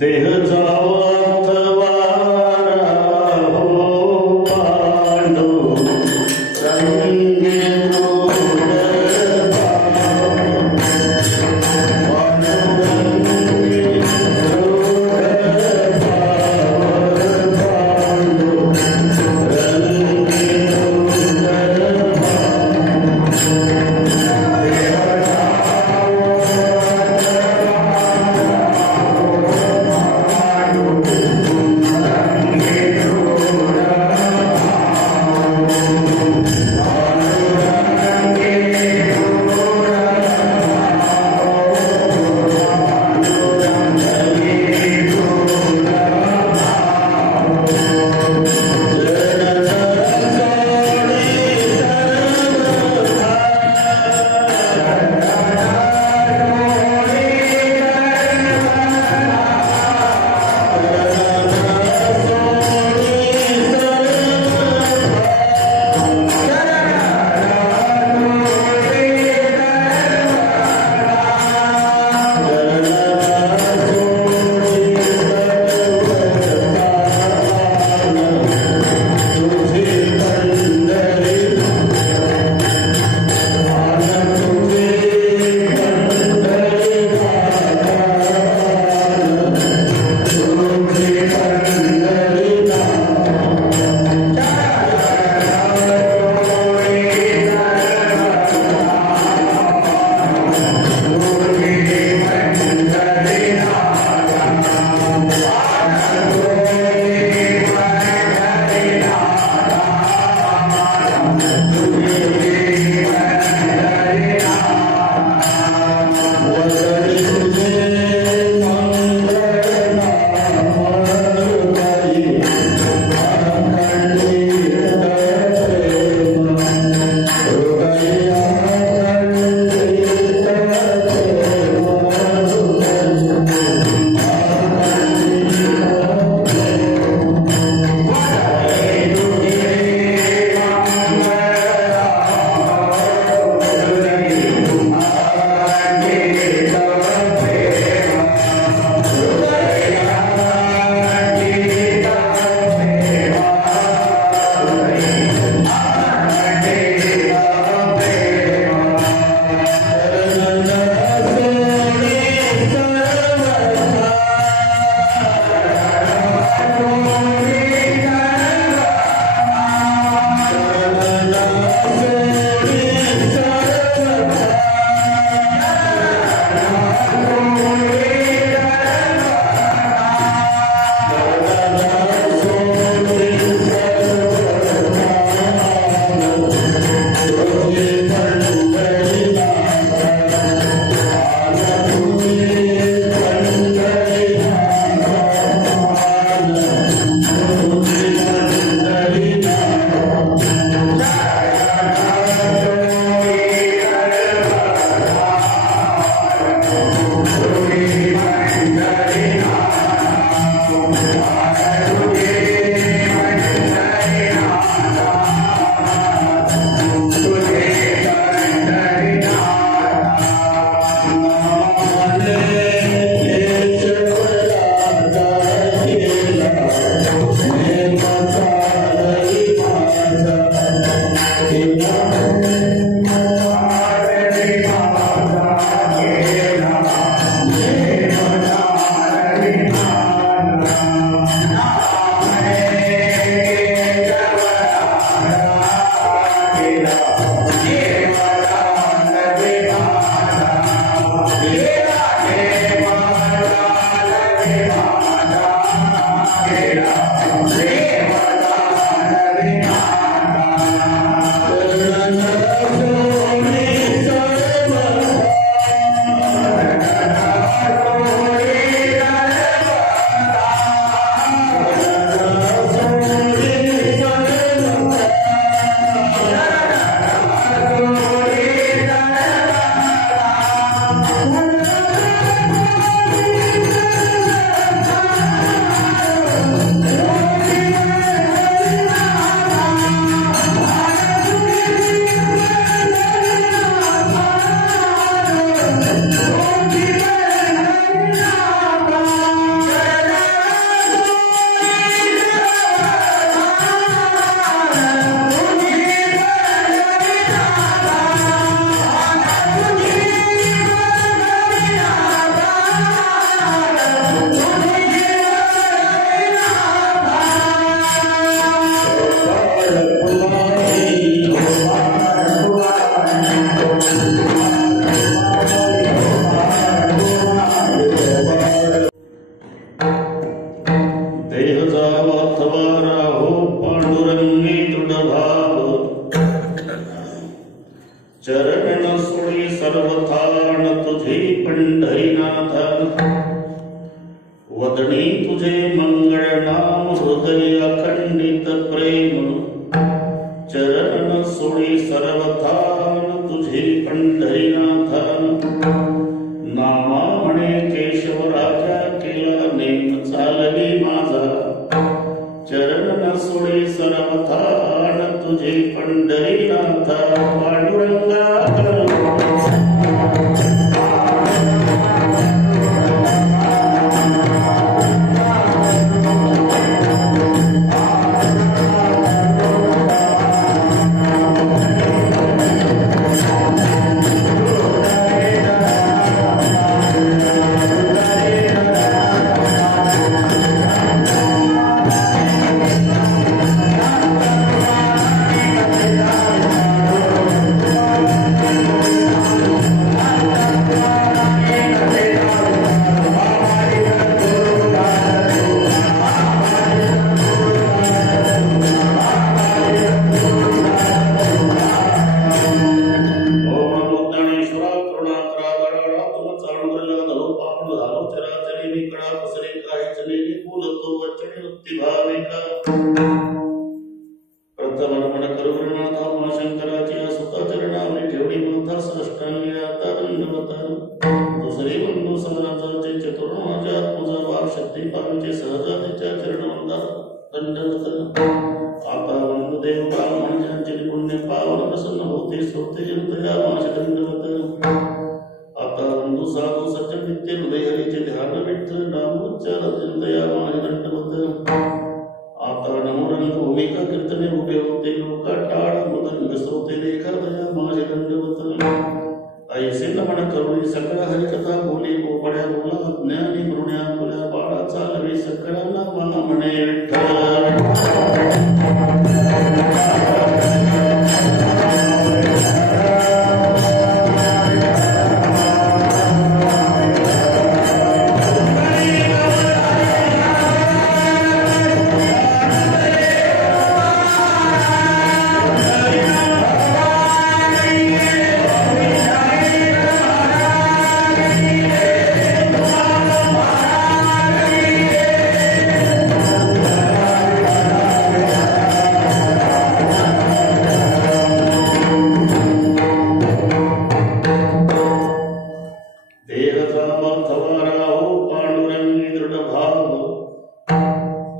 देह जावत वारा हो पांडू संगे पंढरीनाथ वदनी तुझे मंगळ नाम हृदय अखंडित प्रेम चरण सोडी सर्वथान तुझे पंढरीनाथ नामा म्हणे केशव राजा केला नेम चालवी माझा चरण सोडी सर्वथान तुझे पंढरीनाथ पांडुरंगा प्रथमर्पण करुणानाथ शंकराची सुताचरणावरी ठेवडी मोठा साष्टांगी आता दंडवत दुसरे बंधू समराजाचे चतुर्णाच्या पूजा वाक शक्ती पावीचे सहजातीच्या चरणवंदा दंडवत आता बंधुदेव ब्राह्मण ज्यांचे पुण्य पावन प्रसन्न होते श्रोते जनतया माझे दंडवत आता बंधू साधू सज्जन नित्य हृदय हरीचे ध्यान विठ्ठल नामोच्चार जनतया माझे दंडवत आता नमोरंग भूमिका कीर्तने उभे होते लोका टाळ मृदंग श्रोते देखा दया माझे दंडवत ऐसे नमन करुणी सकळ हरिकथा बोली गोपड्या बोला अज्ञानी मृण्या फुल्या बाळा चालवी सकळांना मा म्हणे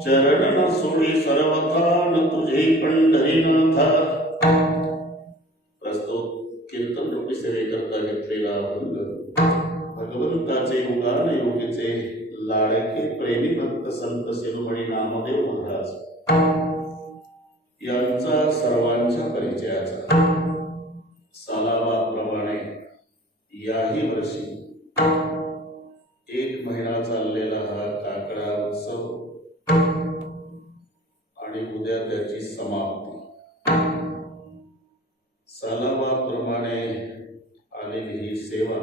चरण सोडी सर्वथान तुझे पंढरीनाथ प्रस्तुत कीर्तन रूपी सेवेकरता घेतलेला अभंग भगवंताचे उगान योगीचे लाडके प्रेमी भक्त संत शिरोमणी नामदेव महाराज यांचा सर्वांच्या परिचयाचा सालाबाप्रमाणे याही वर्षी 1 महिना चाललेला हा काकडा उत्सव आणि उद्या त्याची समाप्ती सालाबाप्रमाणे आलेली ही सेवा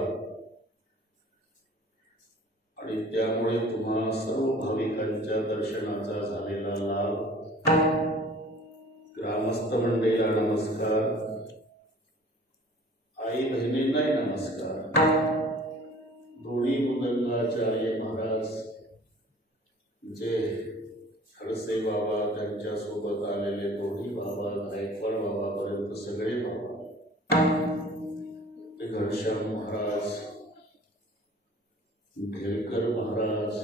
आणि त्यामुळे तुम्हा सर्व भाविकांच्या दर्शनाचा झालेला लाभ ग्रामस्थ मंडळीला नमस्कार आई बहिणींनाही नमस्कार दोन्ही मुदंगाचार्य महाराज जे खडसे बाबा त्यांच्या सोबत आलेले दोन्ही बाबा गायकवाड बाबा पर्यंत सगळे बाबा ते घनश्याम महाराज ढेलकर महाराज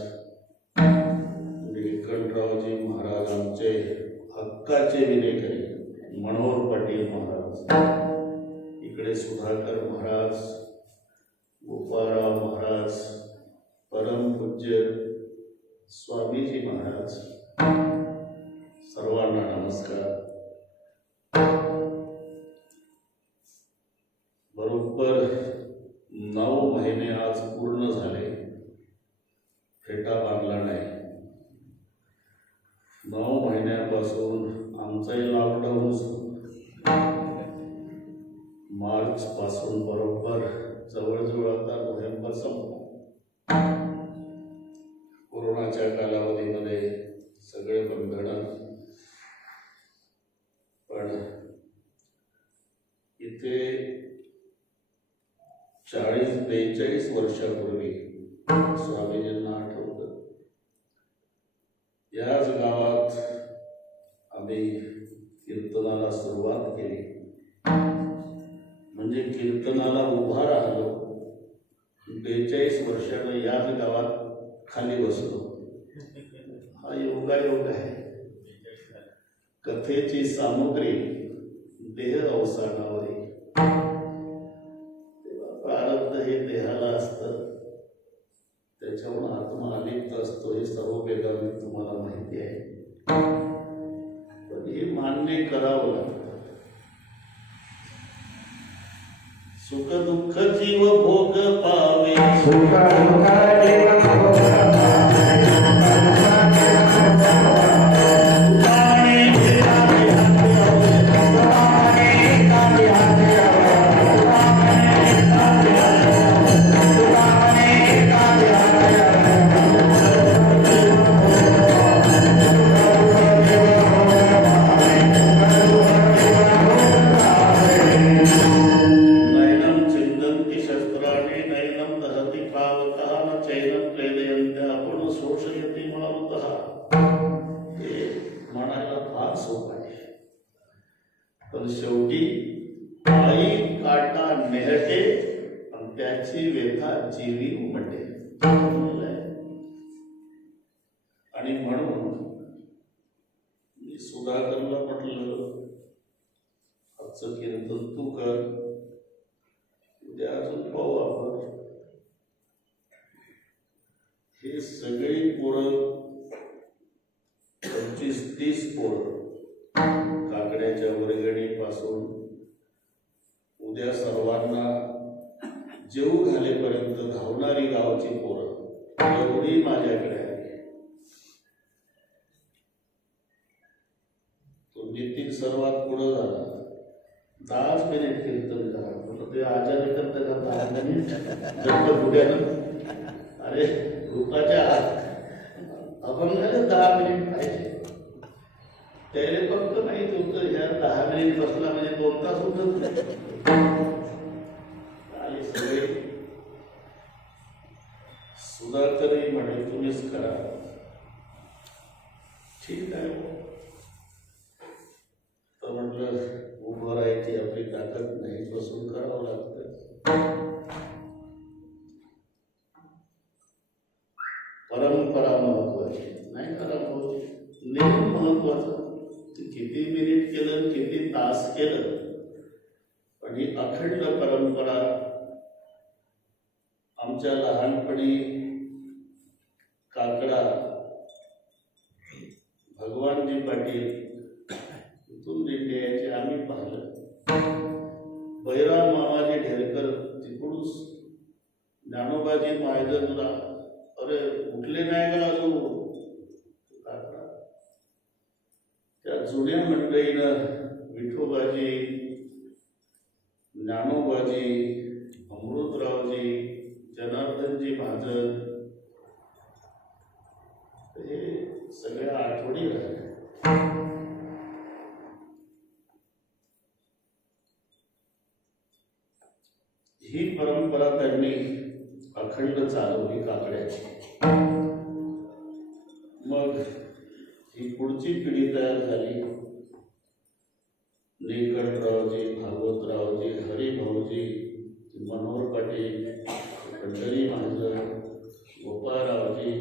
नीलकंठरावजी महाराज आमचे हक्काचे विनेकरी मनोहर पाटील महाराज इकडे सुधाकर महाराज गोपाळराव महाराज परमपूज्य स्वामीजी महाराज सर्वांना नमस्कार। बरोबर 9 महिने आज पूर्ण झाले, फेटा बांधला नाही। 9 महिन्यापासून आमचाही लॉकडाऊन मार्च पासून बरोबर जवळजवळ आता नोव्हेंबर संपला। कोरोनाच्या कालावधीमध्ये सगळे बंधन, पण इथे 40-42 वर्षापूर्वी स्वामीजींना आठवतं. याच गावात आम्ही कीर्तनाला सुरुवात केली. म्हणजे कीर्तनाला उभा राहिलो. 42 वर्षानं याच गावात खाली बसलो. हा योगायोग आहे. कथेची सामुग्री देह अवसानावरी. तेव्हा प्रारब्ध हे देहाला असतं, त्याच्यामुळे आत्मा अलिप्त असतो. हे सर्व वेदांनी तुम्हाला माहिती आहे. पण हे मान्य करावं लागतं. सुख दुःख जीव भोग पावे, सुख दुःख जीव भोग पावे, पण शेवटी आई काटा नेहटे आणि त्याची व्यथा जीवी उमटे. आणि म्हणून मी सुधाकरला म्हटलं, आजचं कीर्तन तू कर, उद्या अजून पाहू आपण. हे सगळी पोरं 25-30 पोरं काकड्याच्या वर्गणीपासून उद्या सर्वांना जेवू घालेपर्यंत धावणारी गावची पोरं एवढी माझ्याकडे आली. तो नितीन सर्वात पुढं झाला. 10 मिनिट कीर्तन करा म्हटलं. ते आचार्य करता करता 10 मिनिट पुढ्यानं. अरे रूपाच्या अभंगाला 10 मिनिट पाहिजे. त्याला फक्त माहित होतं ह्या 10 मिनिट बसला म्हणजे 2 तास होत आले सगळे. सुधाकरही म्हणे तुम्हीच करा. ठीक आहे. तर म्हटलं उभं राहायची आपली ताकद नाही, बसून करावं लागतं. परंपरा महत्वाची नाही, करा नियम महत्वाचा. किती मिनिट केलं, किती तास केलं, पण ही अखंड परंपरा. आमच्या लहानपणी काकडा भगवानजी पाटील इथून दिंडी यायचे, आम्ही पाहिलं. बैराम मामाजी ढेरकर तिकडून ज्ञानोबाजी मायदनला. अरे उठले नाही का अजून? त्या जुन्या मंडळीनं विठोबाजी, ज्ञानोबाजी, अमृतरावजी, जनार्दनजी महाजन, हे सगळ्या आठवणी राहिल्या. ही परंपरा त्यांनी अखंड चालवली काकड्याची. मग ही पुढची पिढी तयार झाली. निकटरावजी, भागवतरावजी, हरिभाऊजी, मनोहर पाटील, पंढरी महाजन, गोपाळरावजी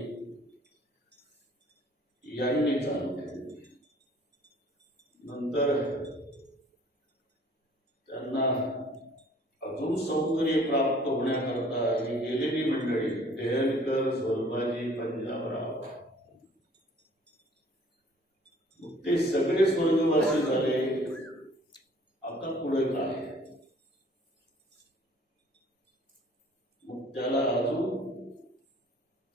यांनी चालू केली. नंतर त्यांना अजून सौंदर्य प्राप्त होण्याकरता ही गेलेली मंडळी टेहलकर, सोलबाजी, पंजाबराव, ते सगळे स्वर्गवासी झाले. आता पुढे काय? मग त्याला अजून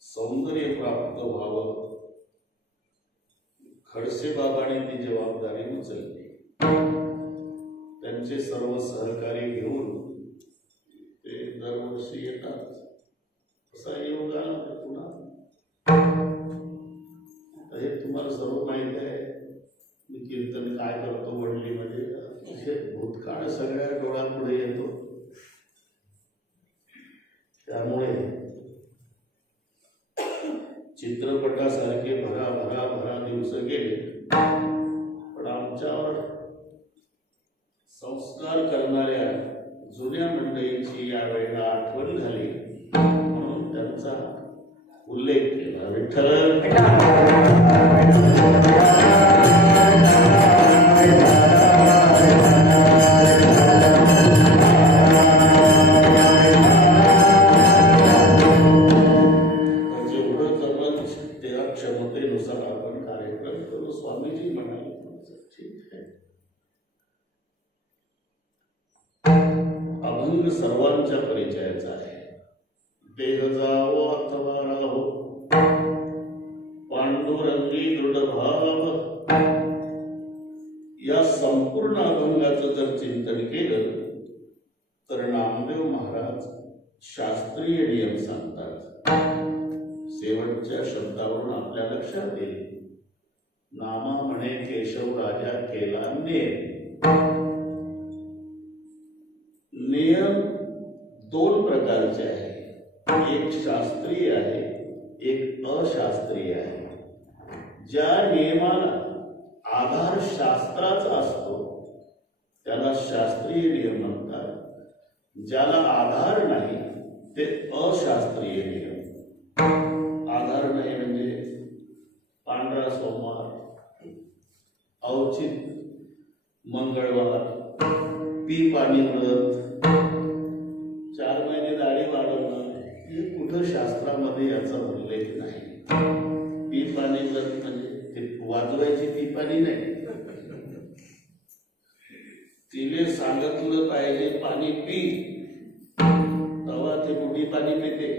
सौंदर्य प्राप्त व्हावं. खडसे बाबांनी ती जबाबदारी उचलली. त्यांचे सर्व सहकारी घेऊन ते दरवर्षी येतात. असा योग आला पुन्हा. हे तुम्हाला सर्व माहिती आहे. मी कीर्तन काय करतो वडलीमध्ये, भूतकाळ सगळ्या डोळ्यापुढे येतो. त्यामुळे चित्रपटासारखे भरा भरा भरा दिवस गेले, पण आमच्यावर संस्कार करणाऱ्या जुन्या मंडळींची यावेळेला आठवण झाली म्हणून त्यांचा उल्लेख केला. विठ्ठल जेवढं जमत त्या क्षमतेनुसार आपण कार्यक्रम करू. स्वामीजी म्हणाले ठीक आहे. अभंग सर्वांच्या परिचयाचा आहे. देह जावो अथवा राहो, पांडुरंगी दृढ भाव, या संपूर्ण अभंगाचं जर चिंतन केलं तर नामदेव महाराज शास्त्रीय नियम सांगतात. शेवटच्या शब्दावरून आपल्या लक्षात येईल, नामा म्हणे केशव राजा केला नेम. नियम दोन प्रकारचे आहे, एक शास्त्रीय आहे, एक अशास्त्रीय आहे. ज्या नियमाला आधार शास्त्राचा असतो त्याला शास्त्रीय नियम म्हणतात. ज्याला आधार नाही ते अशास्त्रीय नियम. आधार नाही म्हणजे पांढरा सोमवार, औचित मंगळवार, पी पाणी व्रत, 4 महिने दाढी वाढवणं, हे कुठं शास्त्रामध्ये याचा उल्लेख नाही. पी पाणी व्रत म्हणजे ते वाजवायची पी पाणी नाही. तिने सांगितलं पाहिजे पाणी पी, तेव्हा ते बुडी पाणी पिते,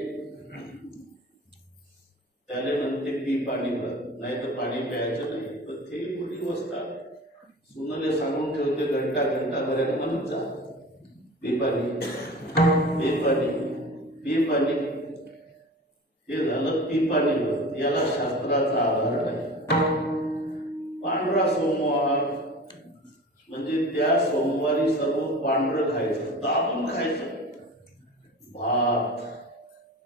त्याला म्हणते पी पाणी व्रत. नाही तर पाणी प्यायचं नाही. तर ते बुडी बसतात, सुनाले सांगून ठेवते घंटा घंटा भरायला म्हणत जा पी पाणी पी पाणी पी पाणी. हे झालं पी पाणी व्रत. याला शास्त्राचा आधार नाही. पांढरा सोमवार म्हणजे त्या सोमवारी सर्व पांढरं खायचं, दाबून खायचं. भात,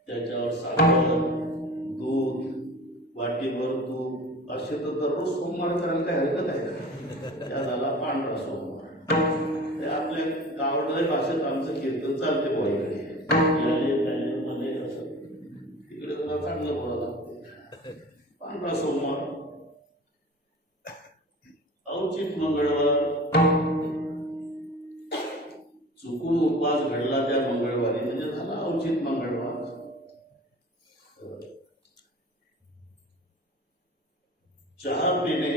त्याच्यावर साखर, दूध, वाटीभर दूध, असे तर दररोज सोमवार करायला काय हरकत आहे. त्या झाला पांढरा सोमवार. ते आपल्या गावडल्या भाषेत आमचं कीर्तन चालते बॉईकडे, तिकडे जरा चांगलं बोला लागते. पांढरा सोमवार, औचित मंगळवार, चुकून उपवास घडला त्या मंगळवारी म्हणजे झाला औचित मंगळवार. चहा पिणे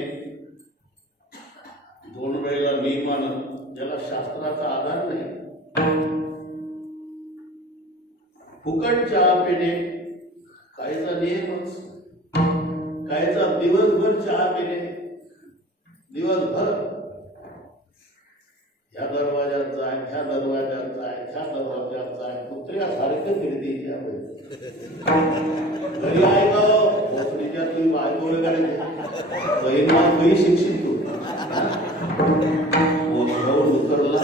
2 वेळेला नियमानं, ज्याला शास्त्राचा आधार नाही. फुकट चहा पिणे कायचा नियमच. कायचा दिवसभर चहा पिणे, दिवसभर ह्या दरवाज्यात जाय, ह्या दरवाज्यात जाय, ह्या दरवाज्यात जाय, कुत्र्यासारखं फिरते. घरी आहे का भोसडीच्या तुम्ही बायकोला काढायचे बहिणा बही शिक्षित तू उतरला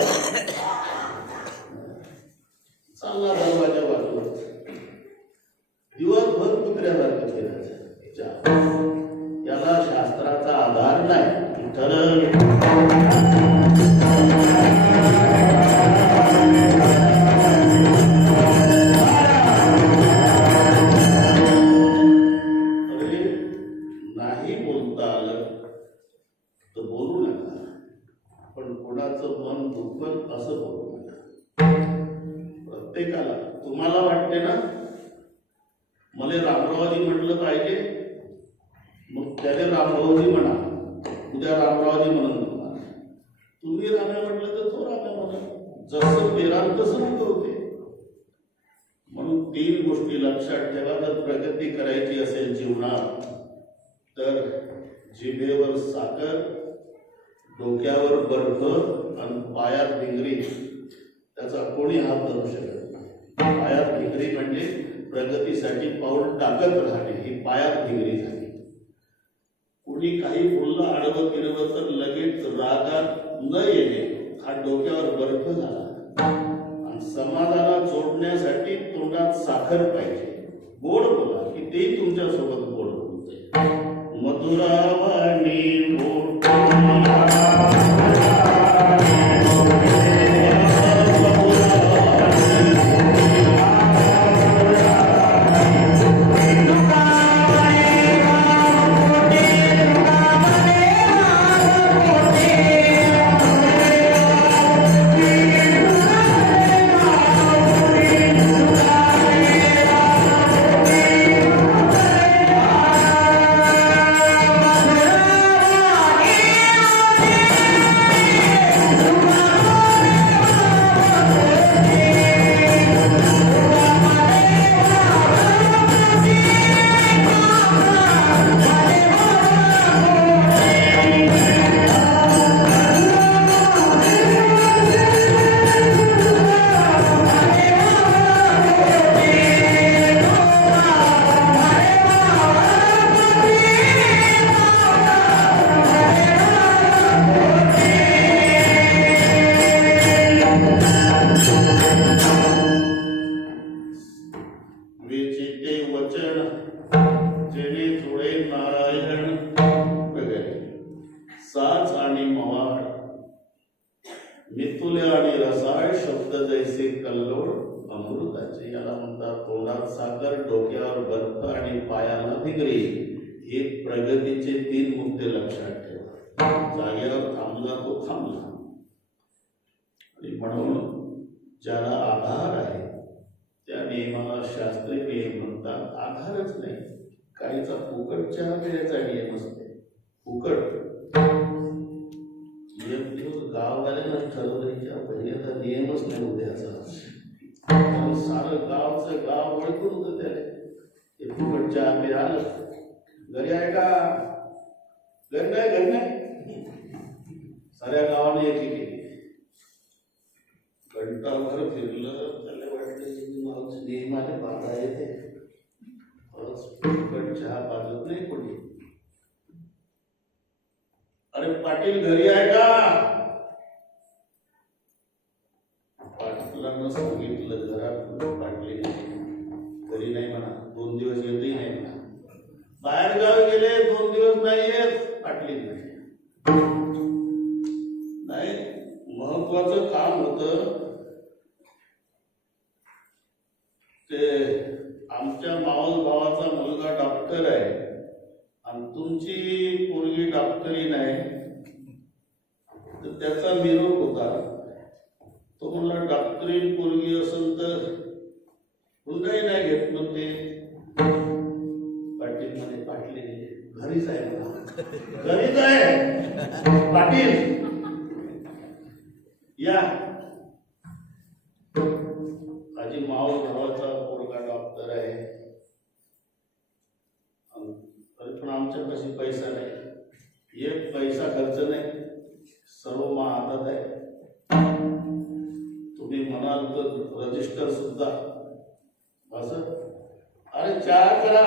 चालला दरवाजा बाजूला, दिवसभर कुत्र्यासारखं फिरायचं. याला शास्त्राचा आधार नाही. नाही बोलता आलं तर बोलू नका, पण कोणाचं मन दुखल असं बोलू नका. प्रत्येकाला तुम्हाला वाटते ना मला रामरावजी म्हटलं पाहिजे, मग त्याने रामरावजी म्हणा, उद्या रामरावजी म्हणून तुम्हाला. तुम्ही राम्या म्हटलं तर तो राम्या म्हणा. जसं पेराल तसं होते. म्हणून 3 गोष्टी लक्षात ठेवा. जर प्रगती करायची असेल जीवनात तर जिभेवर साखर, डोक्यावर बर्फ आणि पायात भिंगरी, त्याचा कोणी हात धरू शकत नाही. पायात भिंगरी म्हणजे प्रगतीसाठी पाऊल टाकत राहणे, ही पायात भिंगरी झाली. कोणी काही बोललं आडवं तिरवं तर लगेच रागात न येणे, हा डोक्यावर बर्फ झाला. आणि समाजाला जोडण्यासाठी तोंडात साखर पाहिजे. गोड बोला की ते तुमच्या सोबत गोड वचन जेणे जुळे नारायण वगैरे. साच आणि मवाळ, मितुल्या आणि रसाळ शब्द जैसे कल्लोळ अमृताचे. याला म्हणतात तोंडात साखर, डोक्यावर बर्फ आणि पायाला भिगरी. हे प्रगतीचे 3 मुद्दे लक्षात ठेवा. जागेवर थांबला तो थांबला. आणि म्हणून ज्याला आधार आहे त्या नियमाला शास्त्रीय नियम म्हणतात. आधारच नाही, काहीचा फुकट चहा पिण्याचा नियम असते. फुकट एक दिवस गाववाल्यानं ठरवलं पहिल्याचा नियमच नाही उद्याचा. सारं गावचं गाव ओळखून होतं त्याला. ते फुकट चहा पे आलं, घरी आहे का? घरी नाही, घरी नाही. साऱ्या गावाने एक केली. घंटाभर फिरलं, त्याला वाटलं नियमाने बाधा येते, फुकट चहा पाजत नाही कोणी. अरे पाटील घरी आहे का? पाटलांना सांगितलं घरात पाटली घरी नाही म्हणा, 2 दिवस येतही नाही म्हणा. बाहेर गावी गेले, 2 दिवस नाही येत, पाटली नाही. महत्वाचं काम होतं ते. आमच्या मावस भावाचा मुलगा डॉक्टर आहे आणि तुमची पोरगी डॉक्टरी नाही, तर त्याचा निरोप होता. तो म्हणला डॉक्टरी पोरगी असेल तर हुंडाई नाही घेत म्हणते. पाटील मध्ये पाटली घरीच आहे म्हणा, घरीच आहे पाटील या. माझी मावस भावाचा पोरगा डॉक्टर आहे, पण आमच्यापाशी पैसा नाही. एक पैसा खर्च नाही, सर्व मा हातात आहे. तुम्ही म्हणाल तर रजिस्टर सुद्धा असं. अरे चहा करा,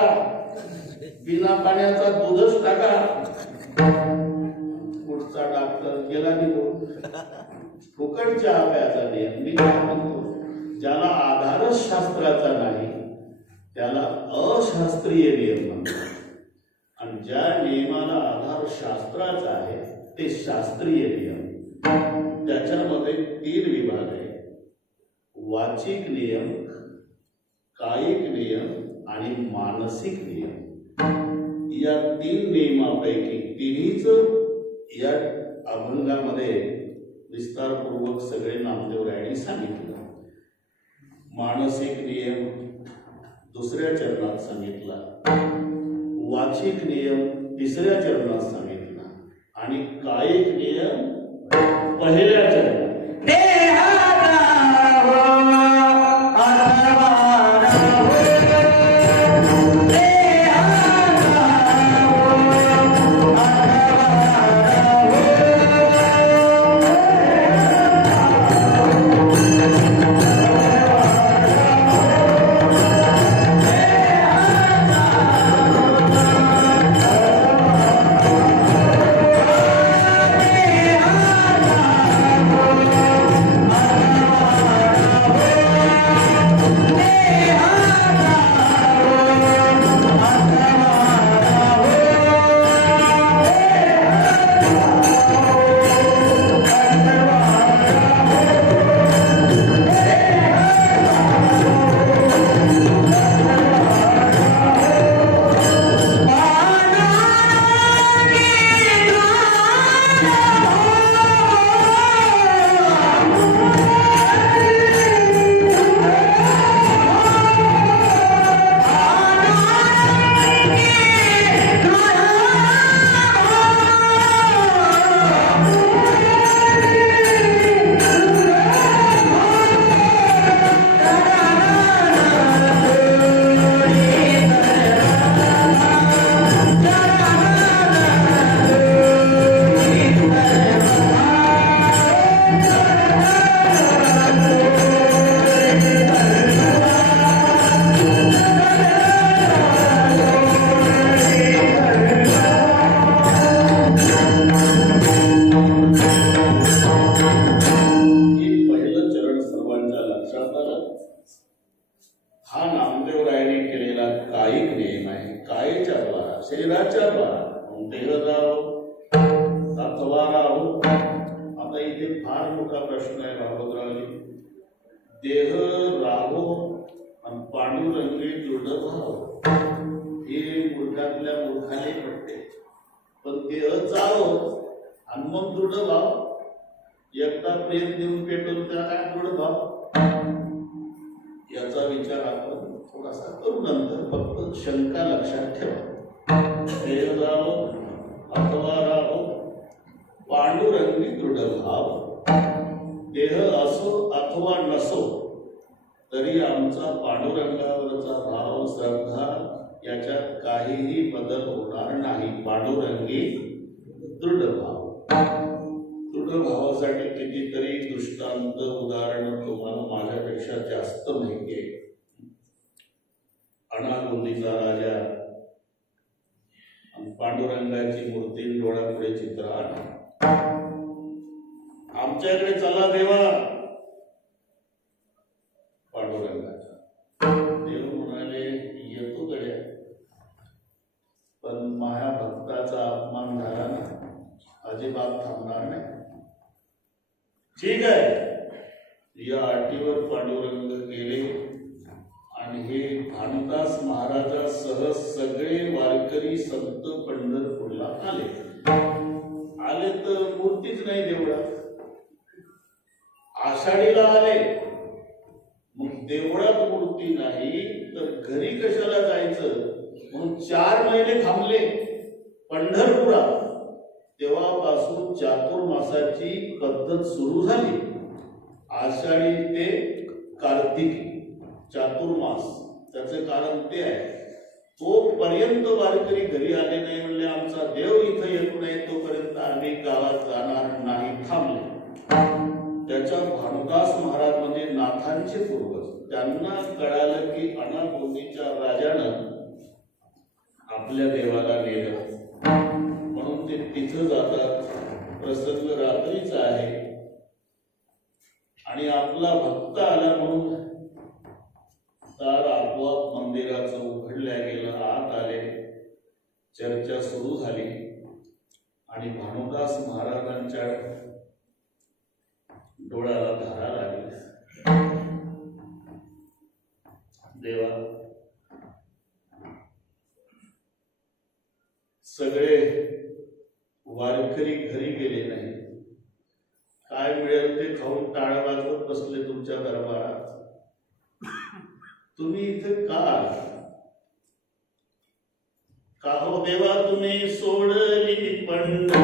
बिना पाण्याचा दूधच टाका. पुढचा डॉक्टर गेला निघून. फुकट चहा प्यायचा नियम. मी काय म्हणतो, ज्याला आधारच शास्त्राचा नाही त्याला अशास्त्रीय नियम म्हणतात. आणि ज्या नियमाला आधार शास्त्राचा आहे ते शास्त्रीय नियम. त्याच्यामध्ये 3 विभाग आहे: वाचिक नियम, कायिक नियम आणि मानसिक नियम. या 3 नियमापैकी 3हीच या अभंगामध्ये विस्तारपूर्वक सगळे नामदेव रायांनी सांगितलं. मानसिक नियम 2ऱ्या चरणात सांगितला, वाचिक नियम 3ऱ्या चरणात सांगितला आणि कायिक नियम 1ल्या चरणात. कायिक नेम आहे, कायेच्या द्वारा शरीराच्या द्वारा देह राहो अथवा राहो. आता इथे फार मोठा प्रश्न आहे भागवतरावजी. देह राहो आणि पांडुरंगी दृढ भाव हे मूर्खातल्या मूर्खाने पडते. पण देह चालव आणि मग दृढ भाव. एकदा प्रेम देऊन पेटून त्याला काय दृढ भाव, याचा विचार आपण थोडासा करू नंतर. फक्त शंका लक्षात ठेवा. देह राहो अथवा राहो पांडुरंगी दृढ भाव. देह असो अथवा नसो तरी आमचा पांडुरंगावरचा भाव श्रद्धा याच्यात काहीही बदल होणार नाही. पांडुरंगी दृढ भाव. दृढ भावासाठी कितीतरी दृष्टांत उदाहरण तुम्हाला माझ्यापेक्षा जास्त माहिती आहे. अनागोंदीचा राजा पांडुरंगाची मूर्ती डोळ्यापुढे चित्र आण. आमच्याकडे चला देवा. पांडुरंगाचा देव म्हणाले येतो गड्या, पण माझ्या भक्ताचा अपमान झाला ना, अजिबात थांबणार नाही. ठीक आहे. या अटीवर पांडुरंग गेले आणि हे भानुदास महाराजासह सगळे वारकरी संत पंढरपूरला आले. आले तर मूर्तीच नाही देवळात. आषाढीला आले, मग देवळात मूर्ती नाही तर घरी कशाला जायचं म्हणून 4 महिने थांबले पंढरपुरात. तेव्हापासून चातुर्मासाची पद्धत सुरू झाली. आषाढी ते कार्तिकी चातुर्मास, त्याचं कारण ते आहे. तोपर्यंत वारकरी घरी आले नाही. म्हणले आमचा देव इथं येतो नाही तोपर्यंत आम्ही गावात जाणार नाही. थांबले. त्याच्या भानुदास महाराज म्हणजे नाथांचे पूर्वज, त्यांना कळालं की अनागोंदीच्या राजानं आपल्या देवाला नेलं, म्हणून ते तिथं जातात. प्रसंग रात्रीचा आहे आणि आपला भक्त आला म्हणून दार आपोआप मंदिराचं उघडल्या गेलं. आत आले, चर्चा सुरू झाली आणि भानुदास महाराजांच्या डोळ्याला धारा लागली. देवा, सगळे वारकरी घरी गेले नाही. काय मिळेल ते खाऊन टाळ वाजवत बसले तुमच्या दरबारात. तुम्ही इथे का आला? का हो देवा तुम्ही सोडली पंढरी.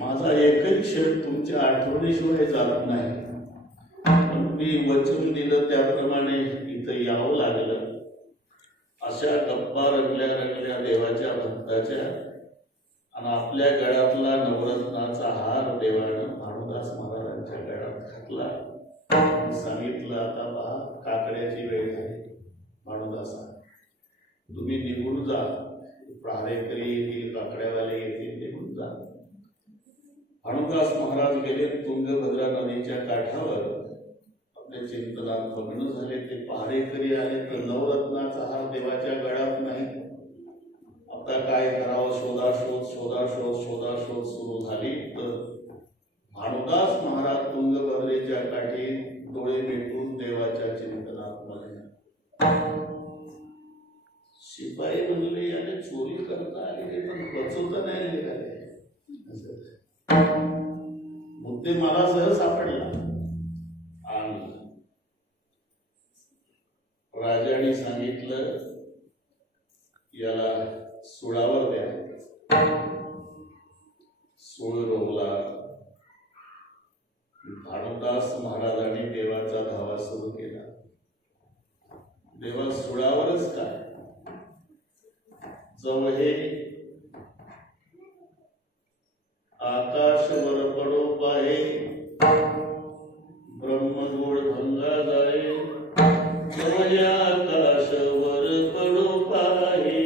माझा एकही क्षण तुमच्या आठवणीशिवाय चालत नाही. मी वचन दिलं त्याप्रमाणे इथं यावं लागलं. अशा गप्पा रंगल्या देवाच्या भक्ताच्या आणि आपल्या गळ्यातला नवरत्नाचा हार देवानं भानुदास महाराजांच्या गळ्यात घातला. सांगितलं आता पहा काकड्याची वेळ झाली. जा, प्रहारेकरी येतील, काकड्यावाले येतील, ते घेऊन जा. भानुदास महाराज गेले तुंगभद्रा नदीच्या काठावर, आपल्या चिंतनात मग्न झाले. ते पहारेकरी आले तर नवरत्नाचा हार देवाच्या गळ्यात नाही. आता काय करावं, शोधाशोध शोधाशोध शोधाशोध सुरू झाली. तर भानुदास महाराज तुंगभद्रेच्या काठी डोळे मिटून देवाच्या चिंतनात मग्न. शिपाई म्हणले याने चोरी करता आली, पण बचवता नाही निघाले. मुद्दे मला सहज सापडला. आणि राजाने सांगितलं याला सुळावर द्या. सूळ रोवला. भानुदास महाराजांनी देवाचा धावा सुरू केला. देवा सुळावरच काय, जवळे आकाश वर पडो पाहे, ब्रह्मगोड भंगा जाए, जवळे आकाश वर पडो पाहे.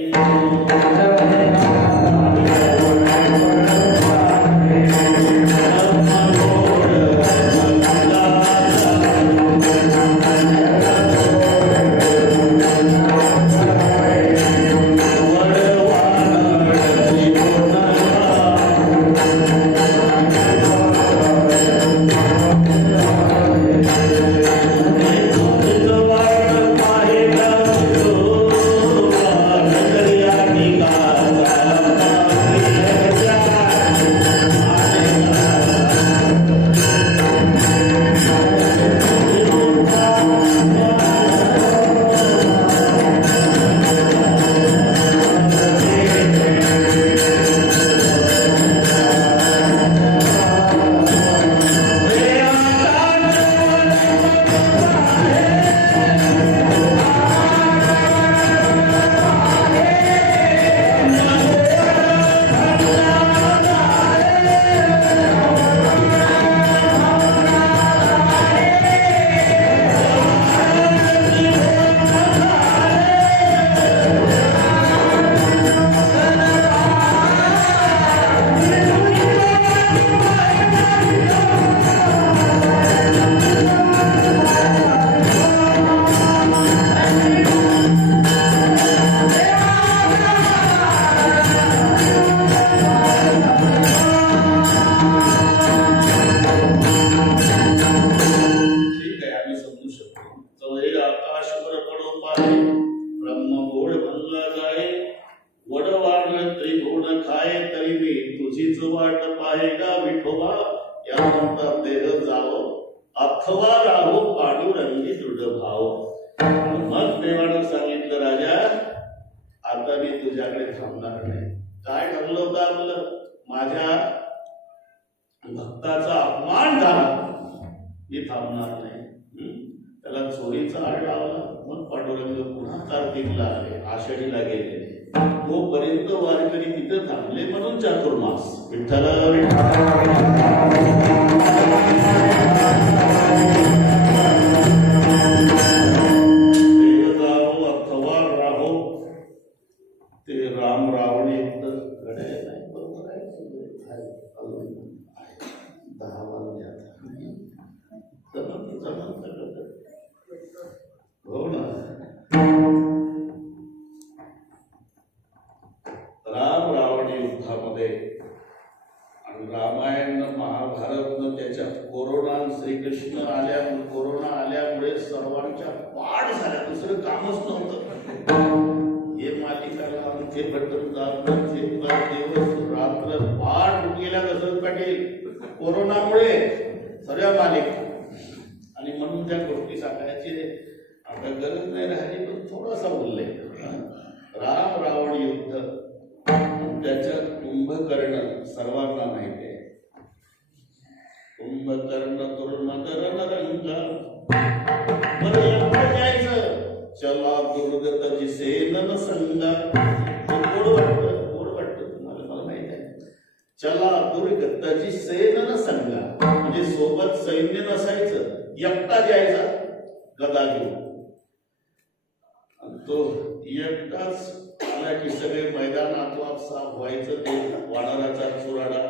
वाचला की सगळे मैदान आपोआप साफ व्हायचं. ते वानराचा चुराडा,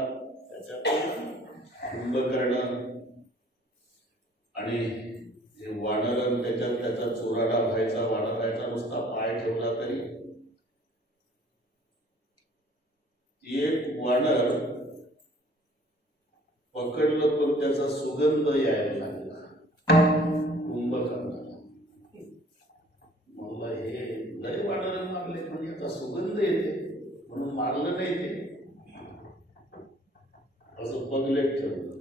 त्याच्यात कुंभकर्ण आणि हे वानर, त्याच्यात त्याचा चुराडा व्हायचा. वानराचा नुसता पाय ठेवला तरी एक वानर पकडलं पण त्याचा सुगंध यायला लागला कुंभकर्णाला. मला हे लय वानर मारले पण याचा सुगंध येते म्हणून मारलं नाही ते, असं बगलेत ठेवलं.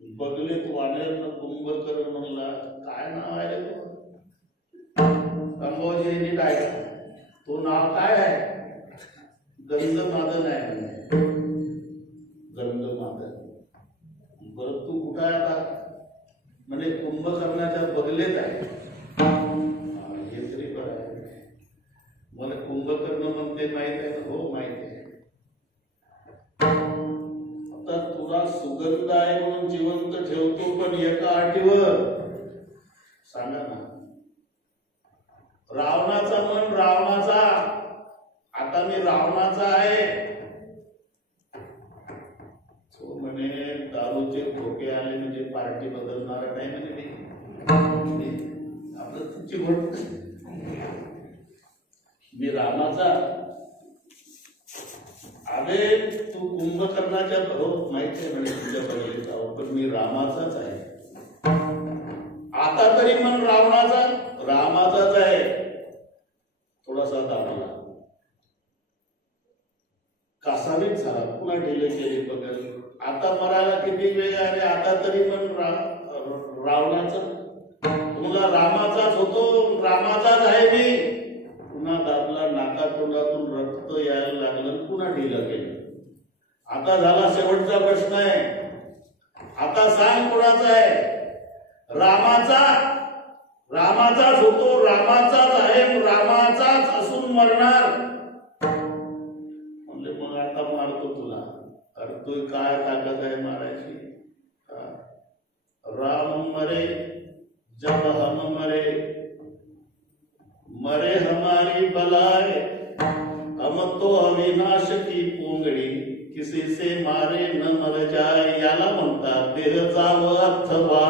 बगलेत वानर कुंभकर्ण म्हणला, काय नाव आहे रे अंबाजी? नीट ऐका, तो नाव काय आहे? गंधमादन आहे म्हणे. गंधमादन. बरं तू कुठं आहे आता? म्हणजे कुंभकर्णाच्या बगलेत आहे. हे तरी बरं आहे. मला कुंभकर्ण म्हणते माहित आहे ना? हो माहित आहे. आता तुला सुगंध आहे म्हणून जिवंत ठेवतो, पण एका अटीवर. सांगा ना. रावणाचा मन रावणाचा, आता मी रावणाचा आहे. तो म्हणे दारूचे खोके आले म्हणजे पार्टी बदलणार नाही म्हणजे आपलं तुमची गोष्ट. मी रामाचा. अरे तू कुंभकर्णाच्या बरोबर माहिती आहे म्हणजे तुझ्या बरोबर, पण मी रामाचाच आहे. आता तरी मन रामाचाच आहे. थोडासा दाबला, कासावीत झाला, पुन्हा ढिले केले बघल. आता मरायला किती वेळ आहे? आता तरी पण रावणाचं. तुला रामाचाच होतो, रामाचाच आहे मी. पुन्हा दाबला, नाका तोंडातून रक्त यायला लागलं, पुन्हा ढिलं केलं. आता झाला शेवटचा प्रश्न आहे. आता सांग कोणाचा आहे? रामाचाच होतो, रामाचाच आहे, रामाचाच असून मरणार. म्हणले मग आता मारतो तुला. अरे तू काय ताकद आहे मारायची? राम मरे जब हम मरे हमारी बलाए, हम तो अविनाश की पोंगडी, किसी से मारे न मर जाए. याला म्हणतात देह जाव अथवा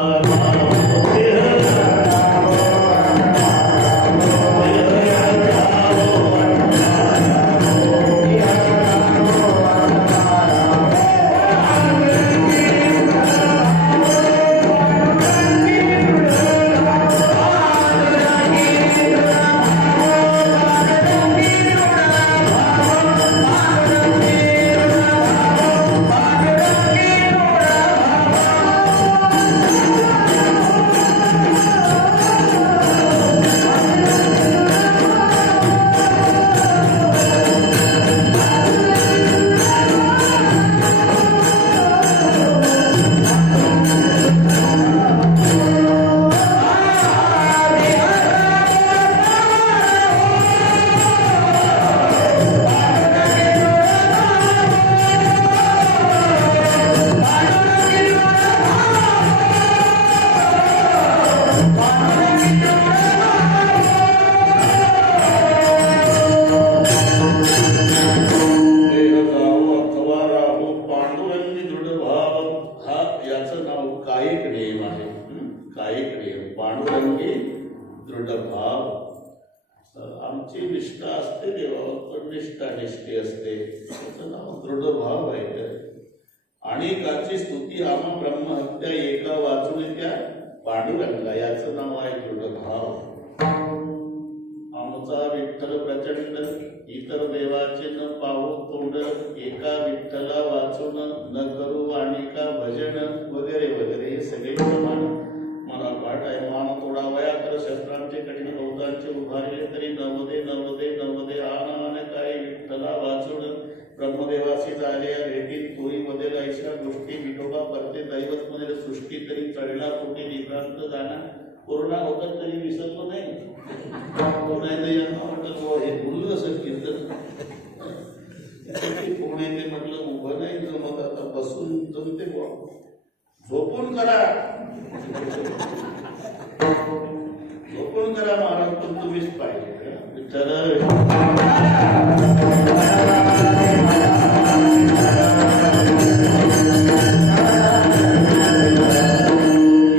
झोपून करा महाराज. पण तुम्ही असलीच पाहिजे. विठ्ठल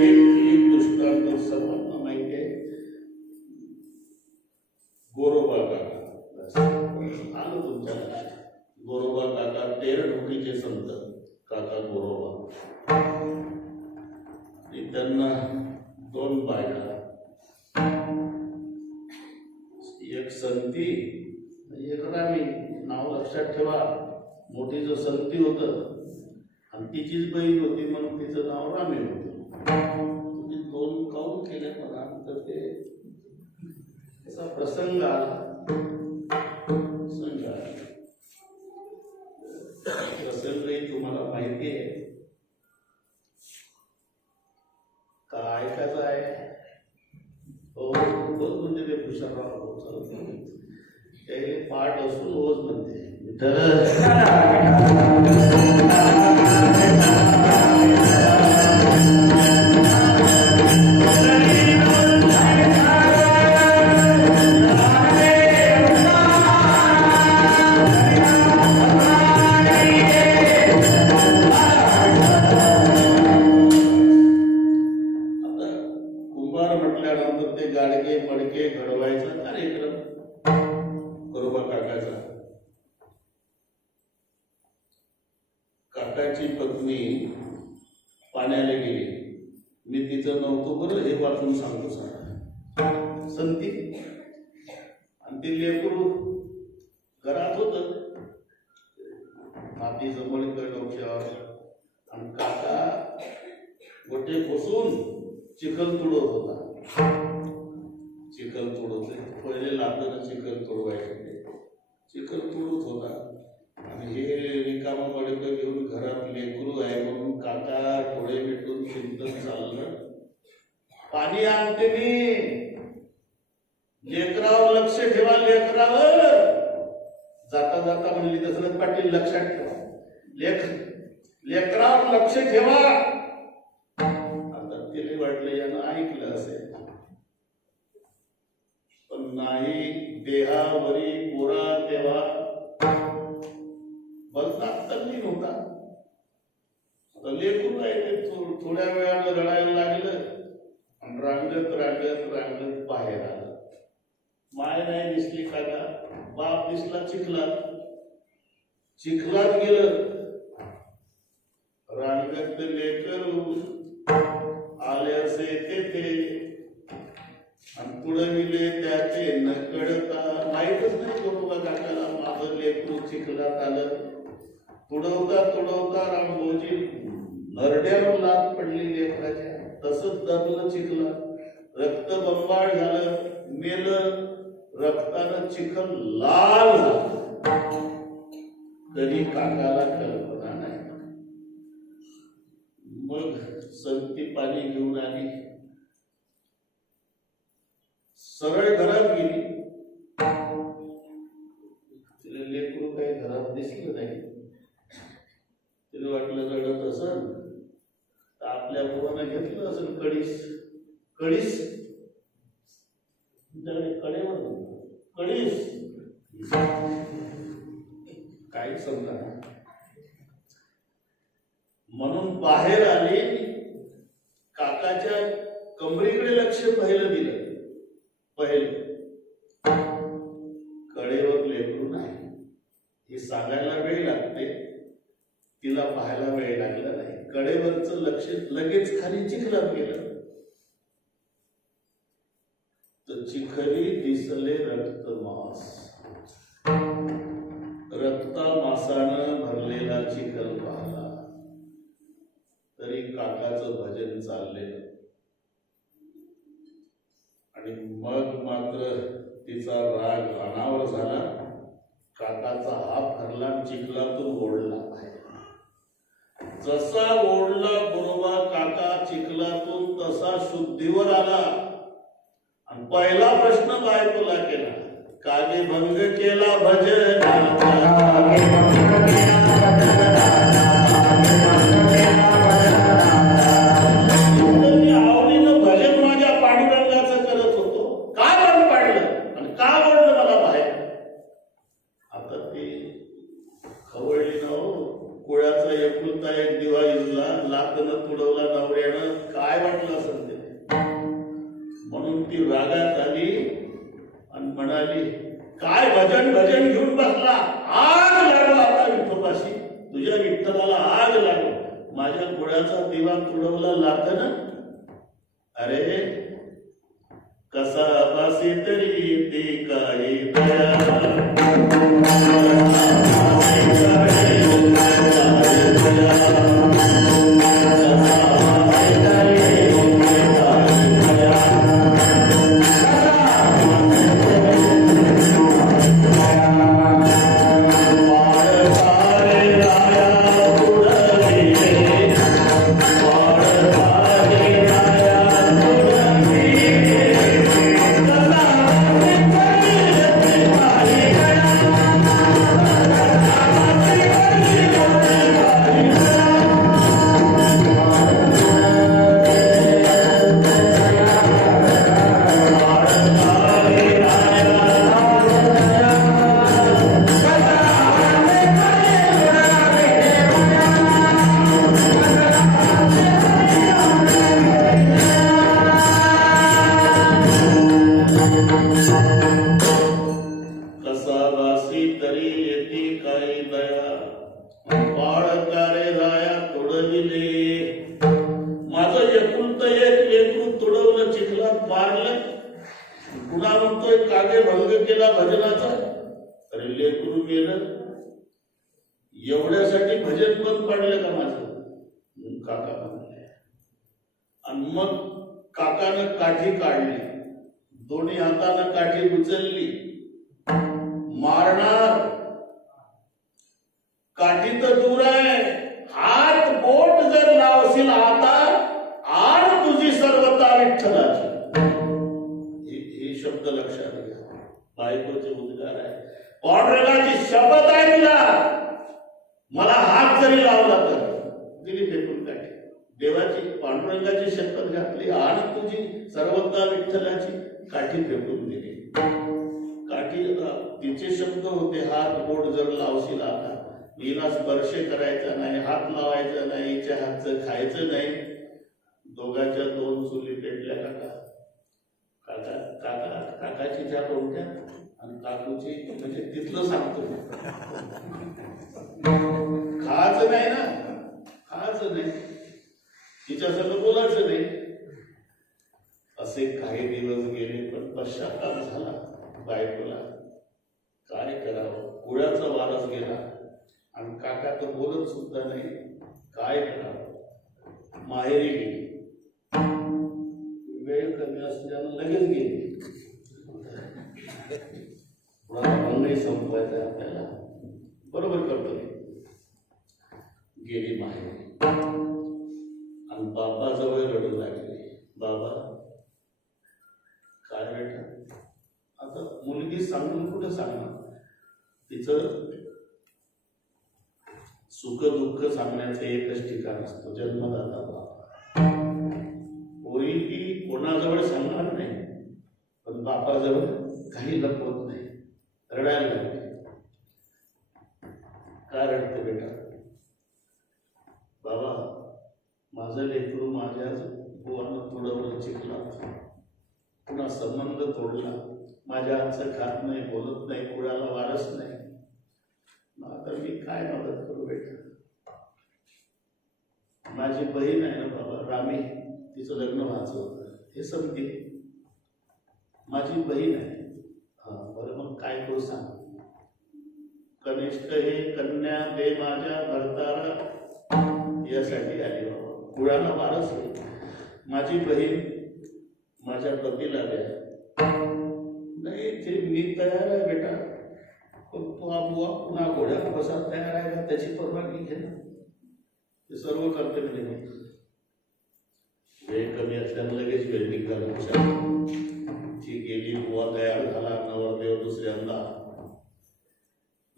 एक दृष्टांत सर्वांना माहिती आहे. गोरोबा काका आलं तुमच्या लक्षात. गोरोबा काका तेरढोकीचे संत काका गोरोबा. त्यांना 2 बायका, एक संती एक रामी. नाव लक्षात ठेवा. मोठी जो संती होत आणि तिचीच बहीण होती म्हणून तिचं नाव रामी होतं. तुम्ही 2 काऊन केले म्हणा तर ते त्याचा प्रसंग आला. प्रसंगही तुम्हाला माहिती आहे का? ऐकायचं आहे? हो म्हणजे ते भूषणराव ते पाठ असून रोज म्हणते गाडगे मडके घडवायचा कार्यक्रम गोरोबा काकाचा. काकाची पत्नी पाण्याला गेली. मी तिचं नव्हतं बरं हे वाचून सांगतो सारा. संती आणि ते लेकरू घरात होत. मातीचं मळकं डोक्यावर आणि काका गोटे बसून चिखल तुडवत होता. चिखल तोडवते पहिले लाकडं चिखल तोडवायचे. चिखल तोडत होता आणि हे रिकामा मडकं घेऊन घरात लेकरू आहे म्हणून काका डोळे मिटून चिंतन चाललं. पाणी आणते मी. लेकरावर लक्ष ठेवा. लेकरावर जाता जाता म्हणली दशरथ पाटील लक्षात ठेवा. लेकरावर लक्ष ठेवा. आता तिला वाटलं यानं ऐकलं असेल पण नाही. देहावरी पोरा तेव्हा बलतात तल्लीन होता. लेकरू आहे ते थोड्या वेळानं रडायला लागलं आणि रांगत रांगत रांगत बाहेर आलं. माय नाही दिसली काका. बाप दिसला चिखलात. चिखलात गेलं. रांगत लेकरू आले असे तेथे आणि पुढे गेले त्याचे न कळता. माहीतच नाही गोरोबा काकाला माझं लेकरू चिखलात आलं. तुडवता तुडवता रामभाऊजी नरड्यावर लात पडली लेकराच्या. तसंच दबलं चिखलात. रक्त बंबाळ झालं. मेलं. रक्तानं चिखल लाल झालं. तरी काकाला कल्पना नाही. मग संती पाणी घेऊन आली. सरळ घरात गेली. तिला लेकरू काही घरात दिसलं नाही. तिला वाटलं रडत असेल तर आपल्या मुलानं घेतलं असेल कळीस. कळीस कडेवर कळीस काही समजा म्हणून बाहेर आली. काकाच्या कमरेकडे लक्ष पहिलं दिलं. पहिलं कडेवर लेकरू नाही हे सांगायला वेळ लागते. तिला पाहायला वेळ लागला नाही. कडेवरचं लक्ष लगेच खाली चिखलात गेलं. तर चिखली दिसले रक्तमास. रक्ता मासानं भरलेला चिखल पाहला. तरी काकाचं भजन चाललेलं. आणि मग मात्र तिचा राग अनावर झाला. काकाचा हात धरला चिखलातून ओढला. जसा ओढला गोरोबा काका चिखलातून तसा शुद्धीवर आला. आणि पहिला प्रश्न बायकोला केला. कागे भंग केला भजन. आवडीनं भजन माझ्या पांडुरंगाचं करत होतो. काय बंद पाडलं? आणि म्हणाली, काय भजन भजन घेऊन बसला, आग लागला आता विठोबाशी, तुझ्या विठ्ठलाला आग लागो, माझ्या घोड्याचा दिवा तुडवला लाथन. अरे कसा बासे तरी ते काही दया, एवढ्यासाठी भजन बंद पडलं का माझं? काका म्हणले. आणि मग काकानं काठी काढली, दोन्ही हातानं काठी उचलली, मारणार. काठी तर दूर आहे, हात बोट जर लावशील आता, आण तुझी सर्वता विठ्ठलाची. हे शब्द लक्षात घ्या, बायकोचे उद्गार आहे, पांडुरंगाची शपथ आहे तुला, मला हात जरी लावला तर. दिली फेकून काठी. देवाची पांडुरंगाची शपथ घातली, आण तुझी सर्वता विठ्ठलाची, काठी फेकून दिली. काठी तिचे शब्द होते, हात बोट जर लावशील आता, हिला स्पर्श करायचा नाही, हात लावायचा नाही, हिच्या हातचं खायचं नाही. दोघांच्या दोन चुली पेटल्या. काकाची ज्या तोंडल्या आणि काकूची, म्हणजे तिथलं सांगतो, खायचं नाही ना, खायचं नाही, तिच्या संग बोलायचं नाही. असे काही दिवस गेले, पण पश्चाताप झाला बायकोला. काय करावं, कुळाचा वारस गेला आणि काका तर बोलत सुद्धा नाही, काय करावं. माहेरी गेली, वेळ कमी असल्यानं लगेच गेली. नाही संपवायचं आपल्याला, बरोबर करतो. गेली माहेरी आणि बाबाजवळ रडू लागली. बाबा काय बेटा, आता मुलगी सांगून कुठे सांगणार, तिचं सुख दुःख सांगण्याचं एकच ठिकाण असतं, जन्मदाता बाबा. होईल की कोणाजवळ सांगणार नाही, पण बापाजवळ काही लपवत नाही. रडायला लागले. काय रडते बेटा? बाबा माझं लेकरू माझ्याच बुवानं तुडवलं चिखलात, पुन्हा संबंध तोडला, माझ्या हातचं खात नाही, बोलत नाही, कुळाला वारस नाही. आता मी काय मदत करू बेटा? माझी बहीण आहे ना बाबा रामी, तिचं लग्न व्हायचं होतं, हे समजे माझी बहीण आहे. हा बरं, मग काय करू सांग? कनिष्ठ हे कन्या दे माझ्या भरतारा, यासाठी आली बाबा, कुळाला वारस आहे. माझी बहीण माझ्या पतीला द्या. नाही ते मी तयार आहे बेटा, पण तो बुवा पुन्हा घोड्यात बसा तयार आहे का त्याची परवानगी घे ना, ते सर्व करते म्हणजे. वेळ कमी असल्यानं लगेच वेळ निघाला. ती गेली, बुवा तयार झाला, नवरदेव दुसऱ्यांदा.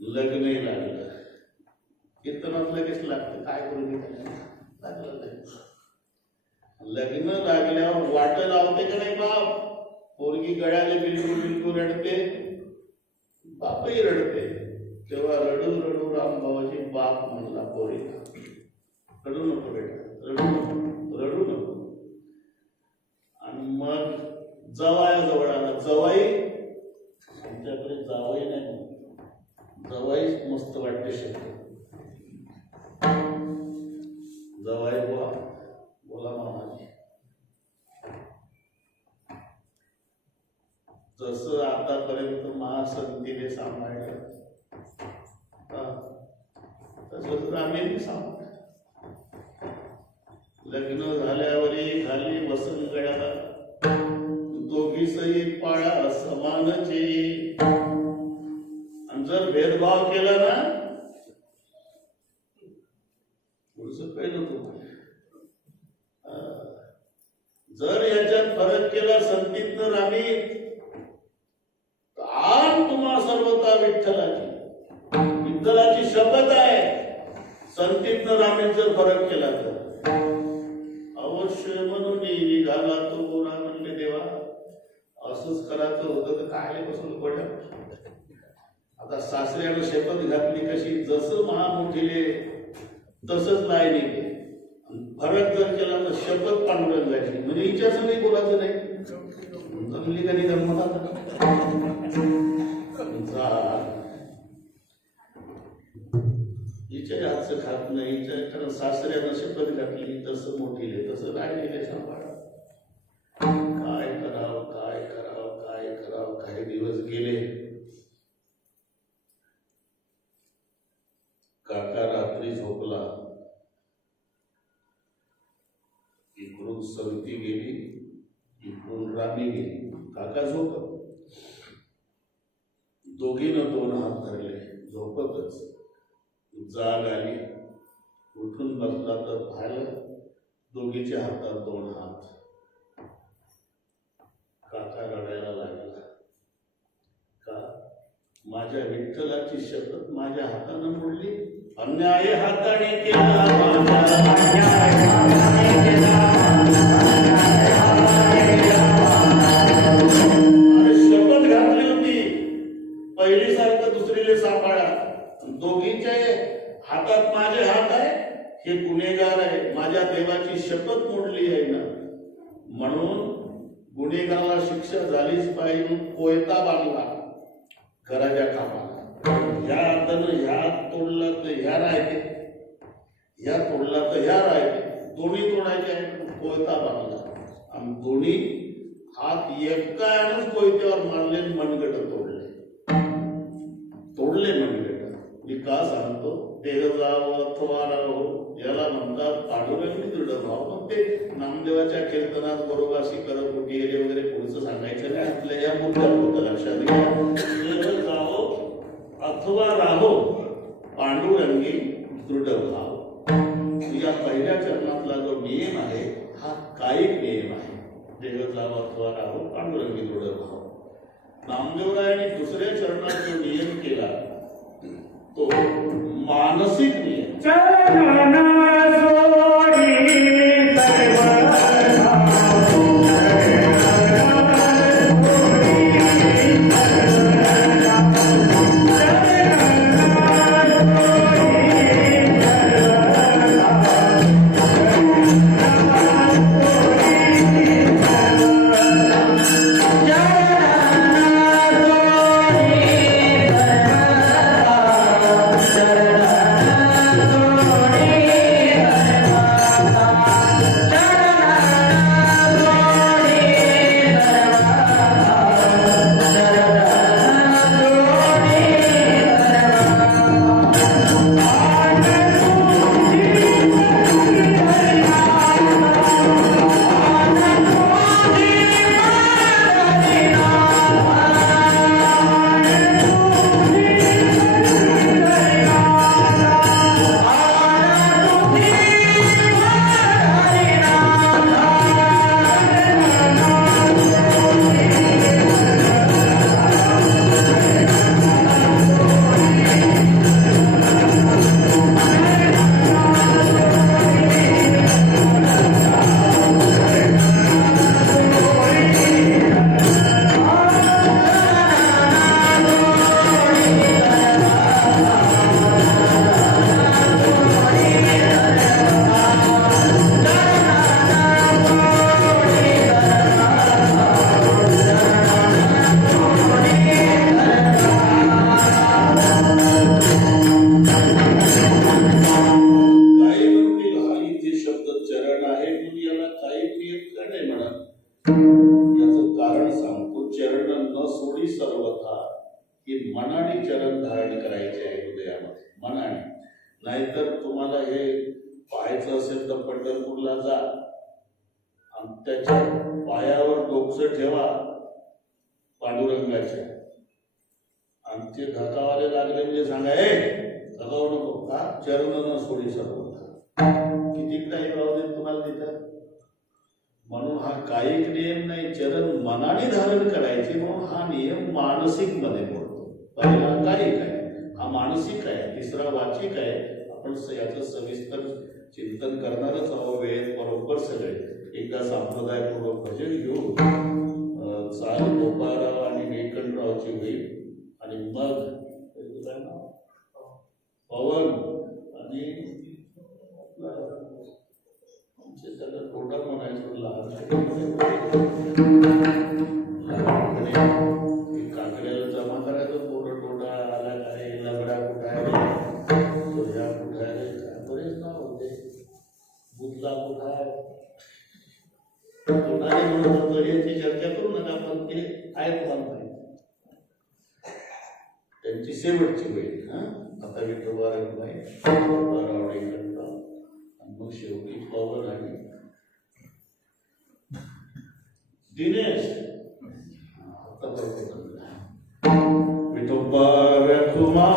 लग्नही लागलं, कीर्तनात लगेच लागतं, काय करून लागलं नाही. लग्न लागल्यावर वाट लावते का नाही बाप? पोरगी गळ्याला बिलकुल बिलकुल रडते, बापही रडते. तेव्हा रडू रडू रामभावाची बाप म्हणला पोरीला, रडू नको बेटा, रडू नको, रडू नको. आणि मग जवायाजवळ आला. जवाई जसं आतापर्यंत महासंतीने सांभाळलं तसंच रामेने सांभाळलं. लग्न झाल्यावरही खाली वसंगड्याला दोघीसही पाळा समानचे. आणि जर भेदभाव केला ना पुढचं पहिलं तुम्हाला जर याच्यात फरक केला संतीतनं रामीत आण तुम्हा सर्वता विठ्ठलाची शपथ आहे. संतीतनं रामीत जर फरक केला तर अवश्य म्हणून निघाला तो गोरा. म्हणले देवा असंच करायचं होतं तर काय बसून पडलं. आता सासऱ्यानं शपथ घातली कशी जसं महामोठीले तसंच नाही निघे. फरक जर केला तर शपथ पांडुरंगाची म्हणजे हिच्या संगी बोलायचं नाही. जमली कधी गमत हिच्या हातचं खात नाही. हिच्या कारण सासऱ्यानं शपथ घातली तसं मोठीले तसं राहिलेले सांभाळा. काय करावं काय करावं काय करावं. काही दिवस गेले. काका रात्री झोपला. इकडून सवती गेली इकडून रामी गेली. काका झोपत. दोघीनं दोन हात धरले झोपतच. जाग आली. उठून बसला तर पाहिलं दोघीच्या हातात दोन हात. काका रडायला लागला. का माझ्या विठ्ठलाची शपथ माझ्या हातानं मोडली. अन्याय हाताने केला शपथ घातली होती पहिलीसारखं दुसरीले सांभाळा. दोघींच्या हातात माझे हात आहे. हे गुन्हेगार आहे. माझ्या देवाची शपथ मोडली आहे ना म्हणून गुन्हेगाराला शिक्षा झालीच पाहिजे. कोयता बांधला घराच्या कामाला. ह्या हातानं ह्या तोडला तर ह्या राहते ह्या तोडला तर ह्या राहते. दोन्ही तोडायचे आहेत. कोयता बांधला आणि दोन्ही हात एकानंच कोयत्यावर मारले. मनगट तोडले मनगट. मी का सांगतो देह जावं अथवा राहो याला म्हणतात पांडुरंगी दृढ भाव. मग ते नामदेवाच्या कीर्तनात बरोबाशी करत होती वगैरे पुढचं सांगायचं नाही. आपल्या या मुद्द्यात लक्षात घ्या. देह जावं अथवा राहो पांडुरंगी दृढ भाव. या पहिल्या चरणातला जो नियम आहे हा कायिक नियम आहे. देह जावं अथवा राहो पांडुरंगी दृढ भाव. नामदेवरायांनी दुसऱ्या चरणात जो नियम केला तो मानसिक नियम. की मनाने चरण धारण करायचे आहे हृदयामध्ये, मनाने. नाहीतर तुम्हाला हे पाहायचं असेल तर पंढरपूरला जा आणि त्याच्या पायावर डोकसं ठेवा पांडुरंगाच्या, आणि ते धकावाले लागले म्हणजे सांगा ए धकावू नको का, चरण सोडी सर्व. किती टाईम राहू दे तुम्हाला तिथं. म्हणून हा कायिक नियम नाही, चरण मनाने धारण करायचे. म्हणून हा नियम मानसिक मध्ये मोडतो. पहिला कायिक आहे, हा मानसिक आहे, तिसरा वाचिक आहे. आपण याचं सविस्तर चिंतन करणारच आहोत वेळेत बरोबर सगळे. एकदा संप्रदायपूर्वक भजन घेऊ, चाल गोपाळराव आणि निळकंठरावची होईल, आणि मग पवन आणि त्याला तोटा म्हणायचो काकड्याला जमा करायचं, पोरं तोटा आला काय, लबडा कुठं आहे, सोया कुठं आहे, बरेच नाव होते, बुधला कुठं आहे. याची चर्चा करू नका, पण ते आहेत मानता त्यांची शेवटची वेळ. आता विठोबा रंगबाई, मग शेवटी पवन आणि दिनेश. आता विठोबा रखुमार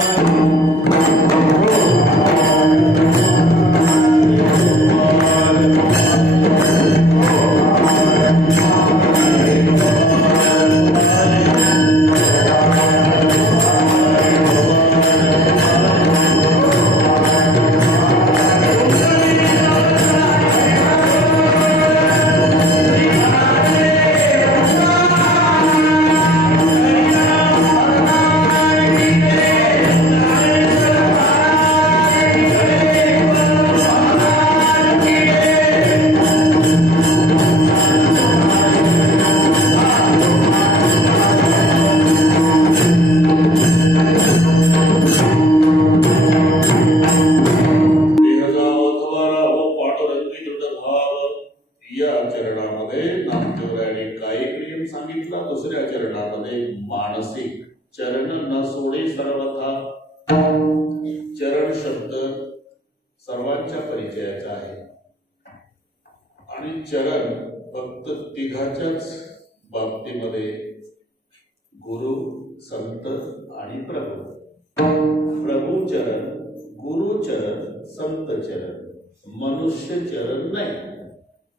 मनुष्य चरण नाही,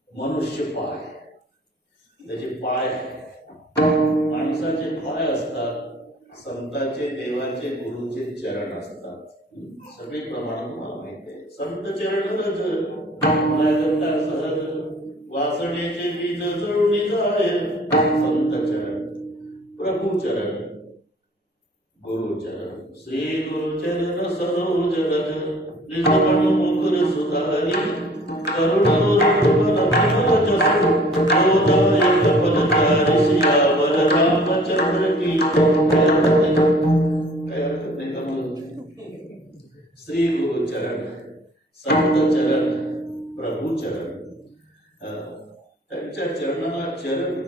मनुष्य पाय. त्याचे पाय, माणसाचे पाय असतात, संतांचे, देवाचे, गुरुचे चरण असतात. सगळी प्रमाण तुम्हाला माहिती आहे. संत चरण रज सहज वासनेचे बीज जळून जाय. संत चरण, प्रभू चरण, गुरु चरण. श्री गुरु चरण सरोज रज मुखर सुधारी श्री गुरु चरण, संत चरण, प्रभू चरण. त्यांच्या चरणाला चरण,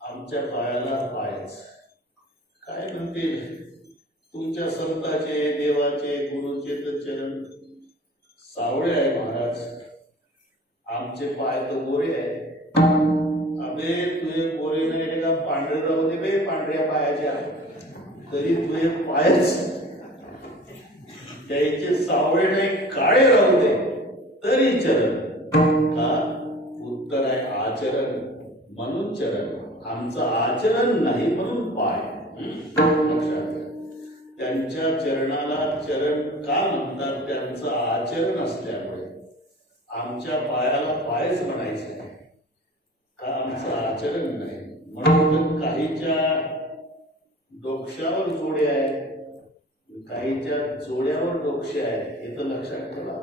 आमच्या पायाला पायच. काय म्हणतील तुमच्या संताचे, देवाचे, गुरुचे तर चरण सावळे आहे महाराज, आमचे पाय तर गोरे आहे. अबे तुझे गोरे नाही का पांढरे राहू दे बे, पांढऱ्या पायाचे आहे तरी तुझे पायच, त्याचे सावळे नाही काळे राहू दे तरी चरण. का उत्तर आहे आचरण, म्हणून चरण. आमचं आचरण नाही म्हणून पाय. लक्षात घ्या. त्यांच्या चरणाला चरण का म्हणतात? त्यांचं आचरण असल्यामुळे. आमच्या पायाला पायच म्हणायचं का आमचं आचरण नाही. म्हणून काहीच्या डोक्यावर जोडे आहे, काहीच्या जोड्यावर डोक्षे आहे. हे तर लक्षात ठेवा.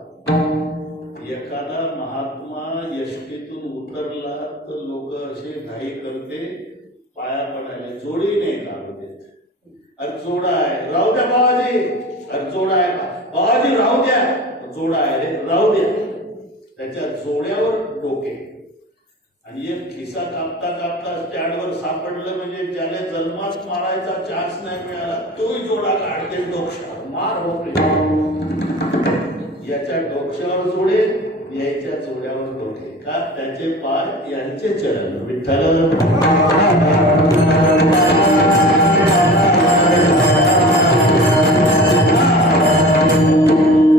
एखादा महात्मा यष्टीतून उतरला तर लोक असे घाई करते पाया पडायला, जोडी नाही काढू देत. अरे जोडा आहे, राहू द्या बाबाजी. अरे जोडा आहे का बाबाजी, राहू द्या. जोडा आहे रे, राहू द्या. त्याच्या जोड्यावर डोके. आणि एक खिसा कापता कापता स्टँडवर सापडलं म्हणजे ज्याला जन्मात मारायचा चान्स नाही मिळाला तोही जोडा काढते डोक्यावर मार मोकळे. याच्या डोक्यावर जोडे, याच्या जोड्यावर डोके, का त्याचे पाय यांचे चरण. विठ्ठल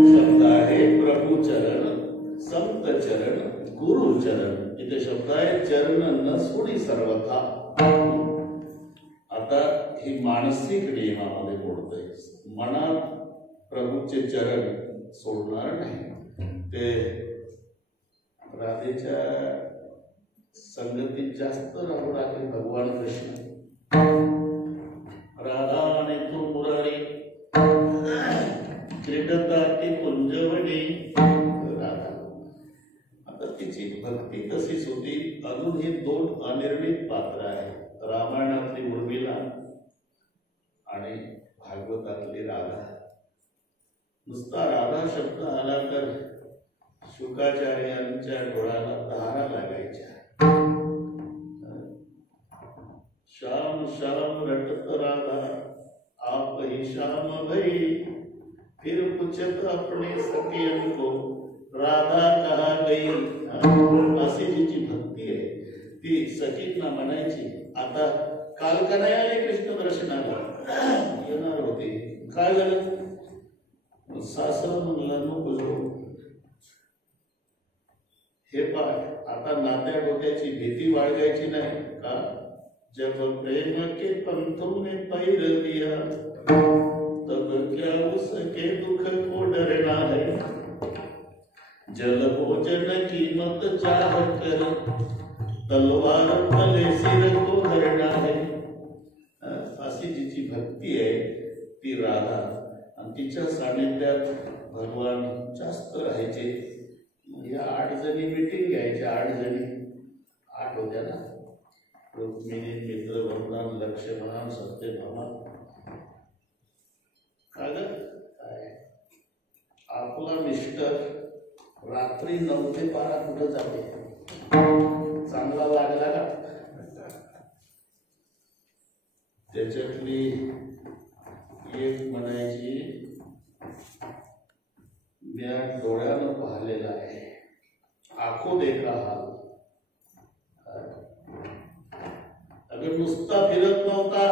शब्द आहे प्रभू चरण, संत चरण, गुरु चरण. इथे शब्द आहे चरण न सोडी सर्वथा. आता ही मानसिक नियमामध्ये बोलतोय. मनात प्रभूचे चरण सोडणार नाही. ते राधेच्या संगतीत जास्त राहू लागले भगवान कृष्ण. राधा आणि तो मुरारी क्रीडताती कुंजवणी. राधा आता तिची भक्ती तशीच होती. अजून ही दोन अनिर्णित पात्र आहेत, रामायणातली उर्मिला आणि भागवतातली राधा. नुसता राधा शब्द आला तर शुकाचार्यांच्या डोळ्याला धारा लागायच्या. श्याम श्याम रटत राधा आप ही श्याम भई, फिर पूछत अपने सखियन को राधा कहा गई. अशी जिची भक्ती आहे ती सखींना म्हणायची. आता काल का नाही आले कृष्ण दर्शनाला? येणार होते. काय झालं? सासर म्हणलं नको जाऊ. हे पाय, आता नात्या डोक्याची भीती बाळगायची नाही का? जब प्रेम के पंथों ने पैर दिया तब क्या उसके दुख को डरना है. जल भोजन कीमत चाह कर तलवार तले सिर को धरना है. अशी जिची भक्ती आहे ती राधा. आणि तिच्या सानिध्यात भगवान जास्त राहायचे. या 8 जणी मीटिंग घ्यायच्या. 8 जणी, 8 होत्या ना, रुक्मिणी, मित्रवर्धन, लक्ष्मण, सत्यभामा. काय आपला मिस्टर रात्री 9 ते 12 कुठं जाते? चांगला लागला का? त्याच्यातली एक म्हणायची, मी डोळ्यानं पाहिलेला आहे, आखो देखा हाल. अगर नुसता फिरत नव्हता,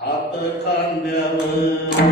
हात खांद्यावर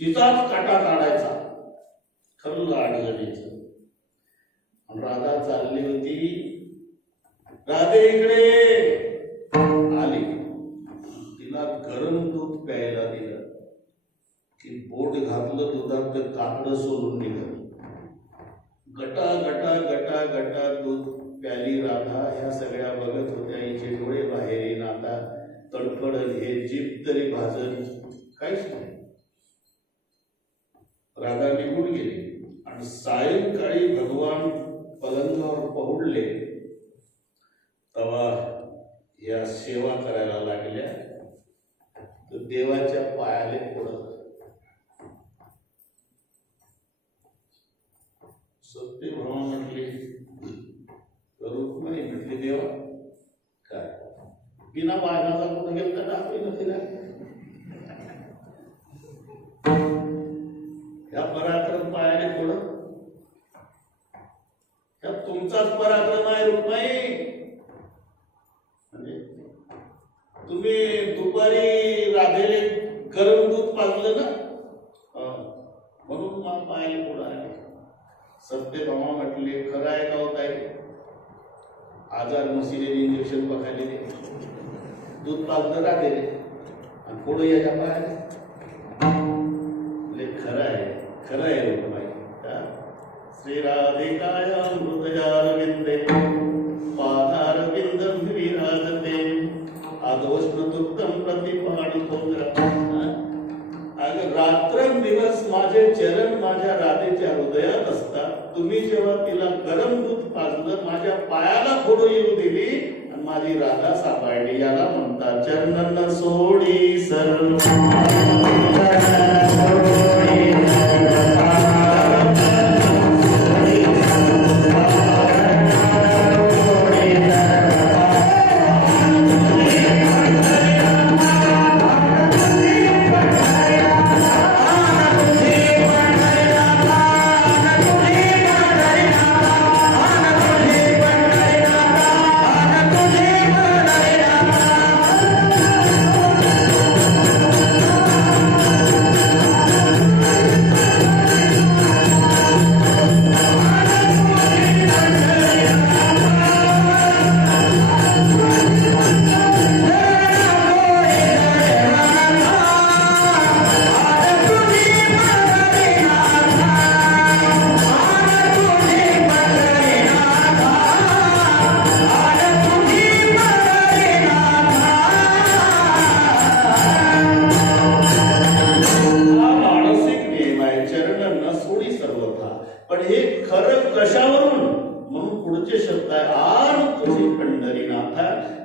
तिचाच काटा काढायचा. खरं अडचणीचं. राधा चालली होती. राधे इकडे आली. तिला गरम दूध प्यायला दिलं की बोट घातलं दुधात तर काकडं सोडून निघालं. गटा गटा गटा गटा दूध प्याली राधा. ह्या सगळ्या बघत होत्या. हिचे डोळे बाहेर येईन. आता तडफडल, हे जीभ तरी भाजल, काहीच नाही. राधा निघून गेली. आणि सायंकाळी भगवान पलंगावर पहुडले तेव्हा या सेवा करायला लागल्या. तर देवाच्या पायाले पडत. सत्यभामा म्हटली, रुक्मिणी म्हटली, देवा काय बिना बायनाचा कुठं गेलता का? आपली नसला तुमचाच पराक्रम आहे रुक्माई. म्हणजे तुम्ही दुपारी राधेले गरम दूध पाजलं ना, म्हणून मग पाहायला पुढं आहे. सत्यभामा म्हटले खरं आहे का होत आहे, आजार मशिले इंजेक्शन पखायले दूध पाजलं राधेले आणि पुढं याच्या पाहायला. खरं आहे, खरं आहे रुक्माई. श्री राधिकाया हृदयारविंदे पादारविंदं विराजते आदोष्णतुक्तं प्रतिपादितो. अगं रात्रंदिवस माझे चरण माझ्या राधेच्या हृदयात असतात. तुम्ही जेव्हा तिला गरम दूध पाजलं, माझ्या पायाला फोडो येऊ दिली आणि माझी राधा सापडली. याला म्हणतात चरणन सोडी सर्व.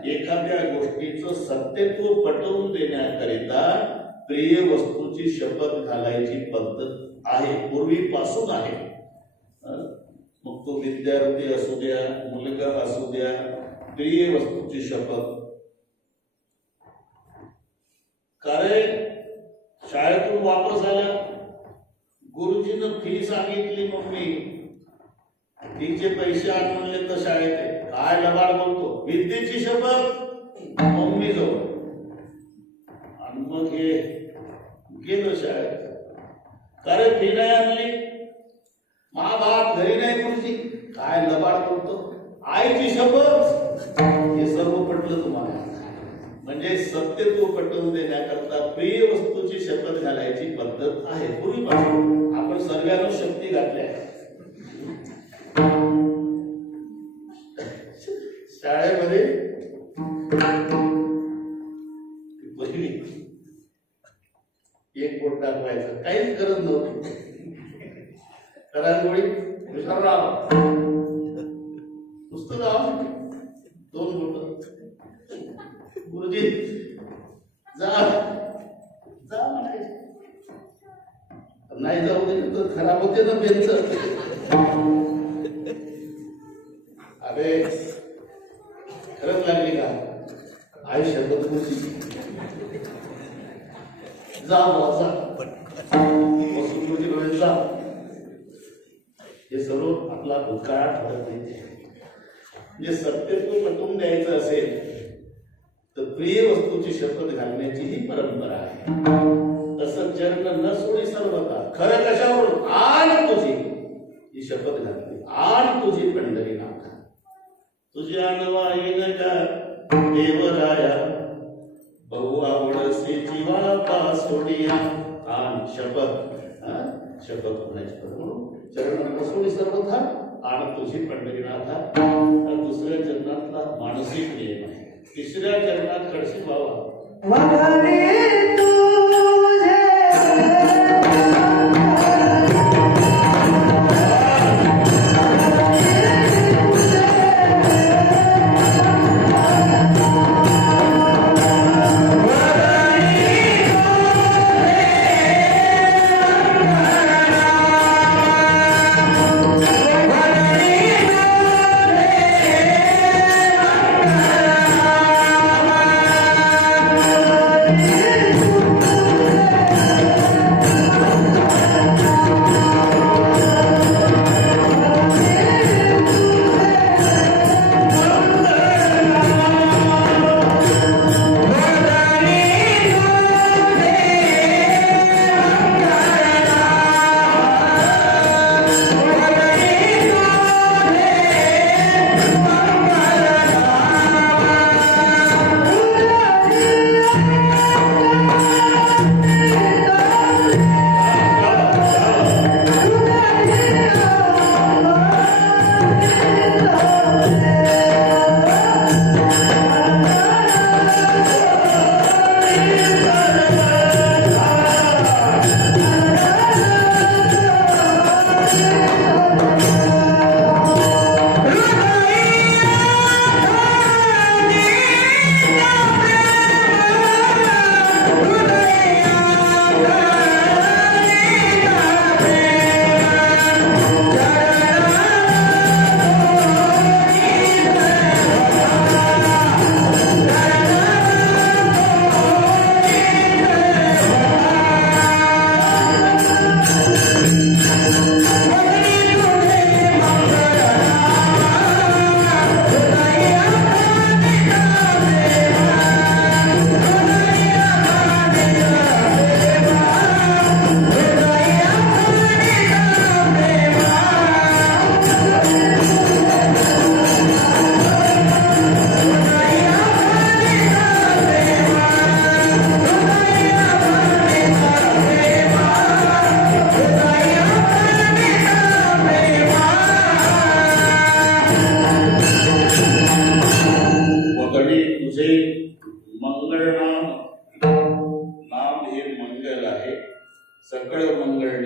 एखाद्या गोष्टीचं सत्यत्व पटवून देण्याकरिता प्रिय वस्तूची शपथ घालायची पद्धत आहे, पूर्वीपासून आहे. मग तो विद्यार्थी असू द्या, मुलगा असू द्या, प्रिय वस्तूची शपथ. कारण शाळेतून वापस आला, गुरुजीनं फी सांगितली, मम्मी फीचे पैसे आण म्हणले तर शाळेत काय लबाड बोलतो, विद्येची शपथ मम्मी जवळ. आणि मग हे गेलो शाळेत, कारण फी नाही आणली, मा बाप घरी नाही गुरुजी, काय लबाड बोलतो, आईची शपथ. हे सर्व पटलं तुम्हाला. म्हणजे सत्यत्व पटवून देण्याकरता प्रिय वस्तूची शपथ घालायची पद्धत आहे पूर्वीपासून. आपण सर्वांना शक्ती घातल्या. शाळेमध्ये पहिली एक बोट दाखवायचं, काहीच गरज नव्हती. करांगोळी विसरराव नुसतं जाव, दोन बोट, गुरुजी जा जा म्हणायचे. नाही जाऊ दे तर खराब होते ना बेंच. अरे खरंच लागली का आई शब्द गुरुजी जा जा गुरुजी डोळे जा. हे सर्व आपला भूतकाळ ठरत नाही. जे सत्यत्व पटवून द्यायचं असेल तर प्रिय वस्तूची शपथ घालण्याची ही परंपरा आहे. तसं चरण न सोडी सर्वता, खरं कशावरून, आण तुझी ही शपथ घातली, आण तुझी पंढरीनाथ, तुझी आणवा येईन का देवराया, बहु आवडसे जीवा पासोडिया. आण शपथ, शपथ होण्याची म्हणून चरण न सोडी सर्वथा, आण तुझी पंढरीनाथा. दुसऱ्या चरणातला मानसिक नियम आहे. तिसऱ्या चरणात कडशी व्हावा.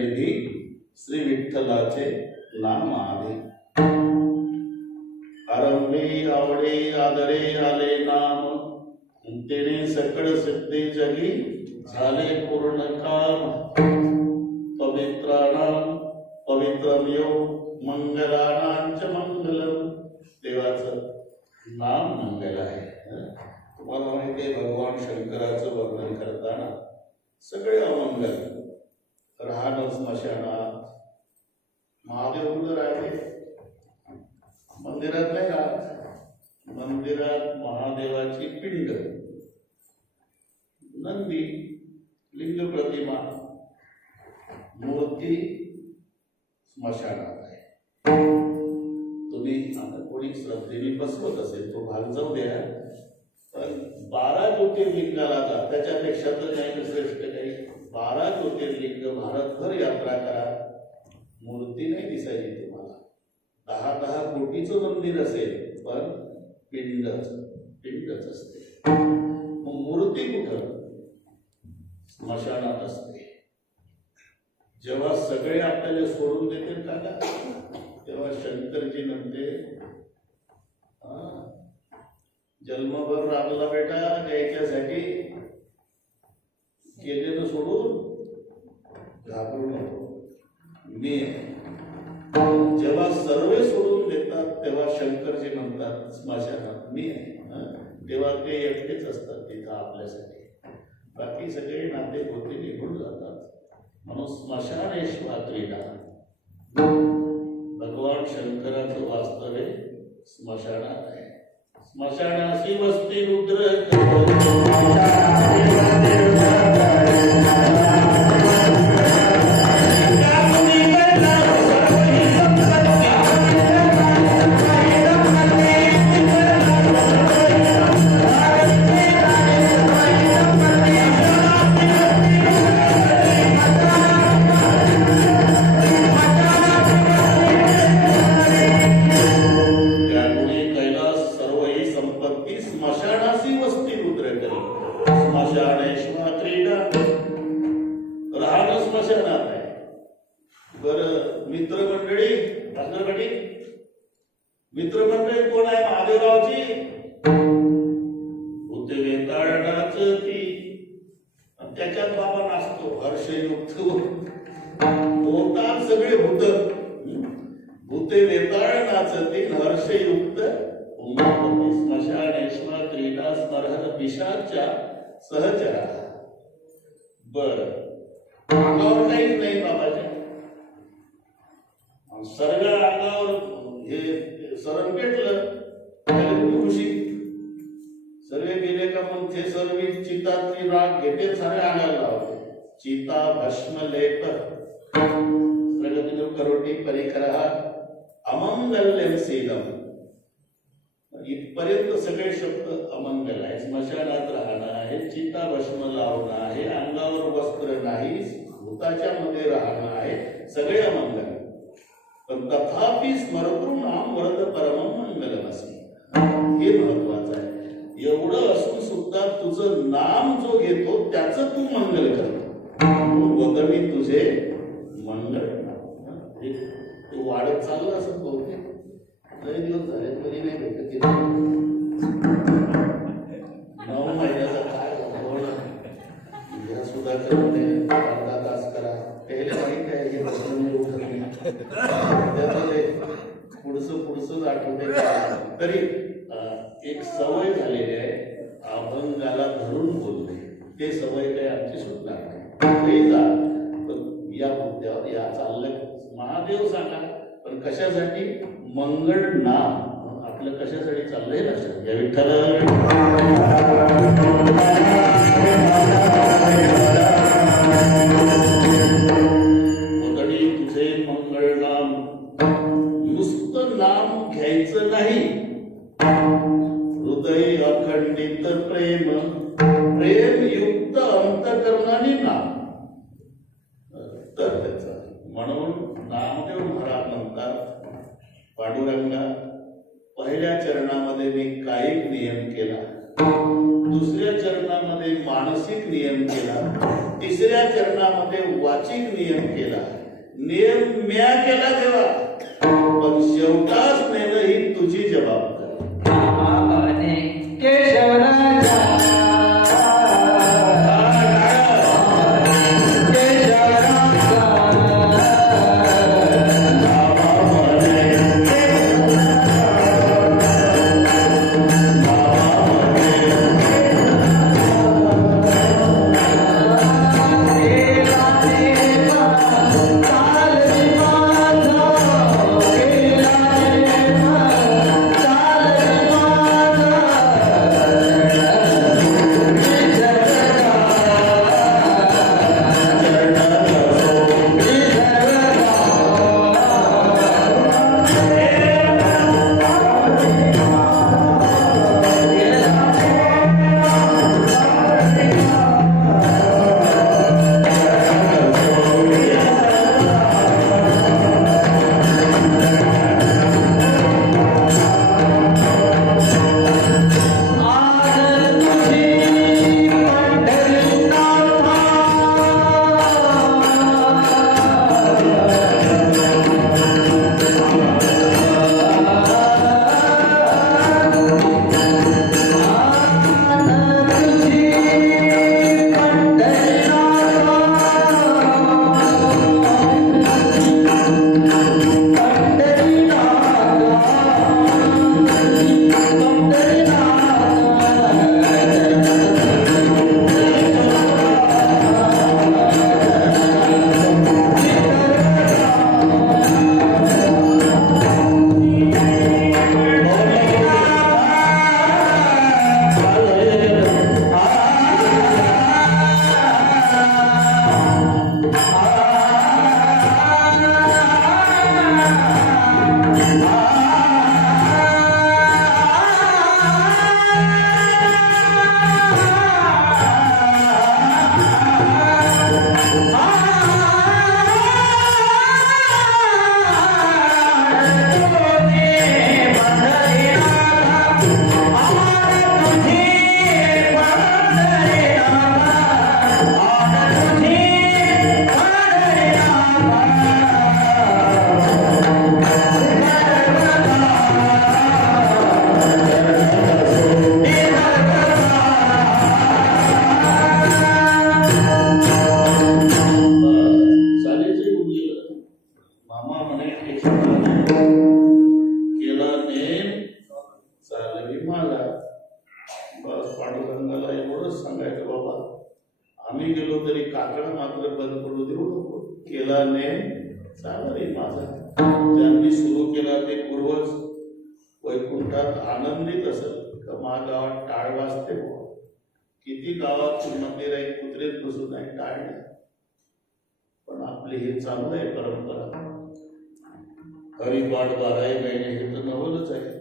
निधी श्री विठ्ठलाचे नाम आले. आरंभे आवडे आदरे आले नाम, तेने सकळ सिद्धे जगी झाले पूर्ण काम. पवित्राणाम पवित्रमयो मंगलानांच मंगलम. देवाचं नाम मंगल आहे. तुम्हाला माहिती आहे भगवान शंकराचं वर्णन करताना सगळे अमंगल, राहणं स्मशानात. महादेव कुठं राहते? मंदिरात नाही राहत. मंदिरात महादेवाची पिंड, नंदी, लिंग प्रतिमा, मूर्ती स्मशानात आहे. तुम्ही आता कोणी श्रद्धेने बसवत असेल तो भाग जाऊ द्या, पण 12 ज्योतिर्लिंगाला जा, त्याच्यापेक्षा तर नाही श्रेष्ठ काही. 12 ज्योतिर्लिंग भारतभर यात्रा करा, मूर्ती नाही दिसायची तुम्हाला. 10-10 कोटीचं मंदिर असेल पण पिंडच असते. मग मूर्ती कुठं? स्मशानात असते. जेव्हा सगळे आपल्याला सोडून देतील का, तेव्हा शंकरजी म्हणते, जन्मभर राबला बेटा द्यायच्यासाठी, गेलेलं सोडून घाबरू नको, मी. जेव्हा सर्व सोडून देतात तेव्हा शंकरजी म्हणतात स्मशानात मी आहे. तेव्हा ते एकटेच असतात तिथं आपल्यासाठी. बाकी सगळे नाते होते निघून जातात. म्हणून स्मशानेश्वा क्रीडा. भगवान शंकराचं वास्तव्य स्मशानात आहे. स्मशानासी वस्ती रुद्र मित्रमंडळी कोण आहे? महादेवरावची. भूते वेताळणाच ती, त्याच्यात बाबा नाचतो हर्षयुक्त होतात सगळे भूत. भूते वेताळणाच ती हर्षयुक्त स्मशानेश्वर क्रीडा स्मरण पिशाच्या सहचरा. बर, अंगावर काहीच नाही बाबाच्या. सर्व अंगावर हे सरण पेटलं खुशी. सर्व गेले का मग ते सर्व चिताची राग घेते, सारे अंगाला लावते. चिता भस्म लेप प्रगती करोटी परिकरा अमंगल्यम सीदम. इथपर्यंत सगळे शब्द अमंगल आहे. स्मशानात राहणं आहे, चिता भस्म लावणं आहे, अंगावर वस्त्र नाही, भूताच्या मध्ये राहणं आहे, सगळे अमंगल. पण तथापि स्मरतृ नाम वरद परमं मंगलमसी. हे महत्वाचं आहे. एवढं असून सुद्धा तुझं नाम जो घेतो त्याचं तू मंगल करतो. वदमी तुझे मंगल. तू वाढत चाललं असं बहुतेक. लय दिवस झाले तरी नाही भेटत. 9 महिन्याचा काय होता सुधाकर अर्धा तास करा. पहिले माहिती आहे हे बसून उठत नाही. पुढचं आठवते तरी एक सवय झालेली आहे. अभंगाला धरून बोलणे, ते सवय काही आमची सुटणार नाही. या मुद्द्यावर या चाललं महादेव सांगा, पण कशासाठी? मंगळ नाम आपलं कशासाठी चाललंय लक्षात घ्या. विठ्ठल तुझे मंगळ नाम. नुसतं नाम घ्यायचं नाही, हृदय अखंडित प्रेम, प्रेमयुक्त अंतकरणाने नाम. तर त्याचा म्हणून नामदेव महाराज म्हणतात, पांडुरंगा पहिल्या चरणामध्ये मी कायिक नियम केला, दुसऱ्या चरणामध्ये मानसिक नियम केला, तिसऱ्या चरणामध्ये वाचिक नियम केला. नियम म्या केला देवा, पण शेवटाच नेणं ही तुझी जबाबदारी. ज्यांनी सुरू केला ते पूर्वज वैकुंठात आनंदित असेल का गावात टाळ वाजते. किती गावात मंदिर आहे, कुत्रेत बसून आहे, टाळ नाही. पण आपले हे चालू आहे परंपरा. हरिपाठ 12 महिने हे तर नवलच आहे.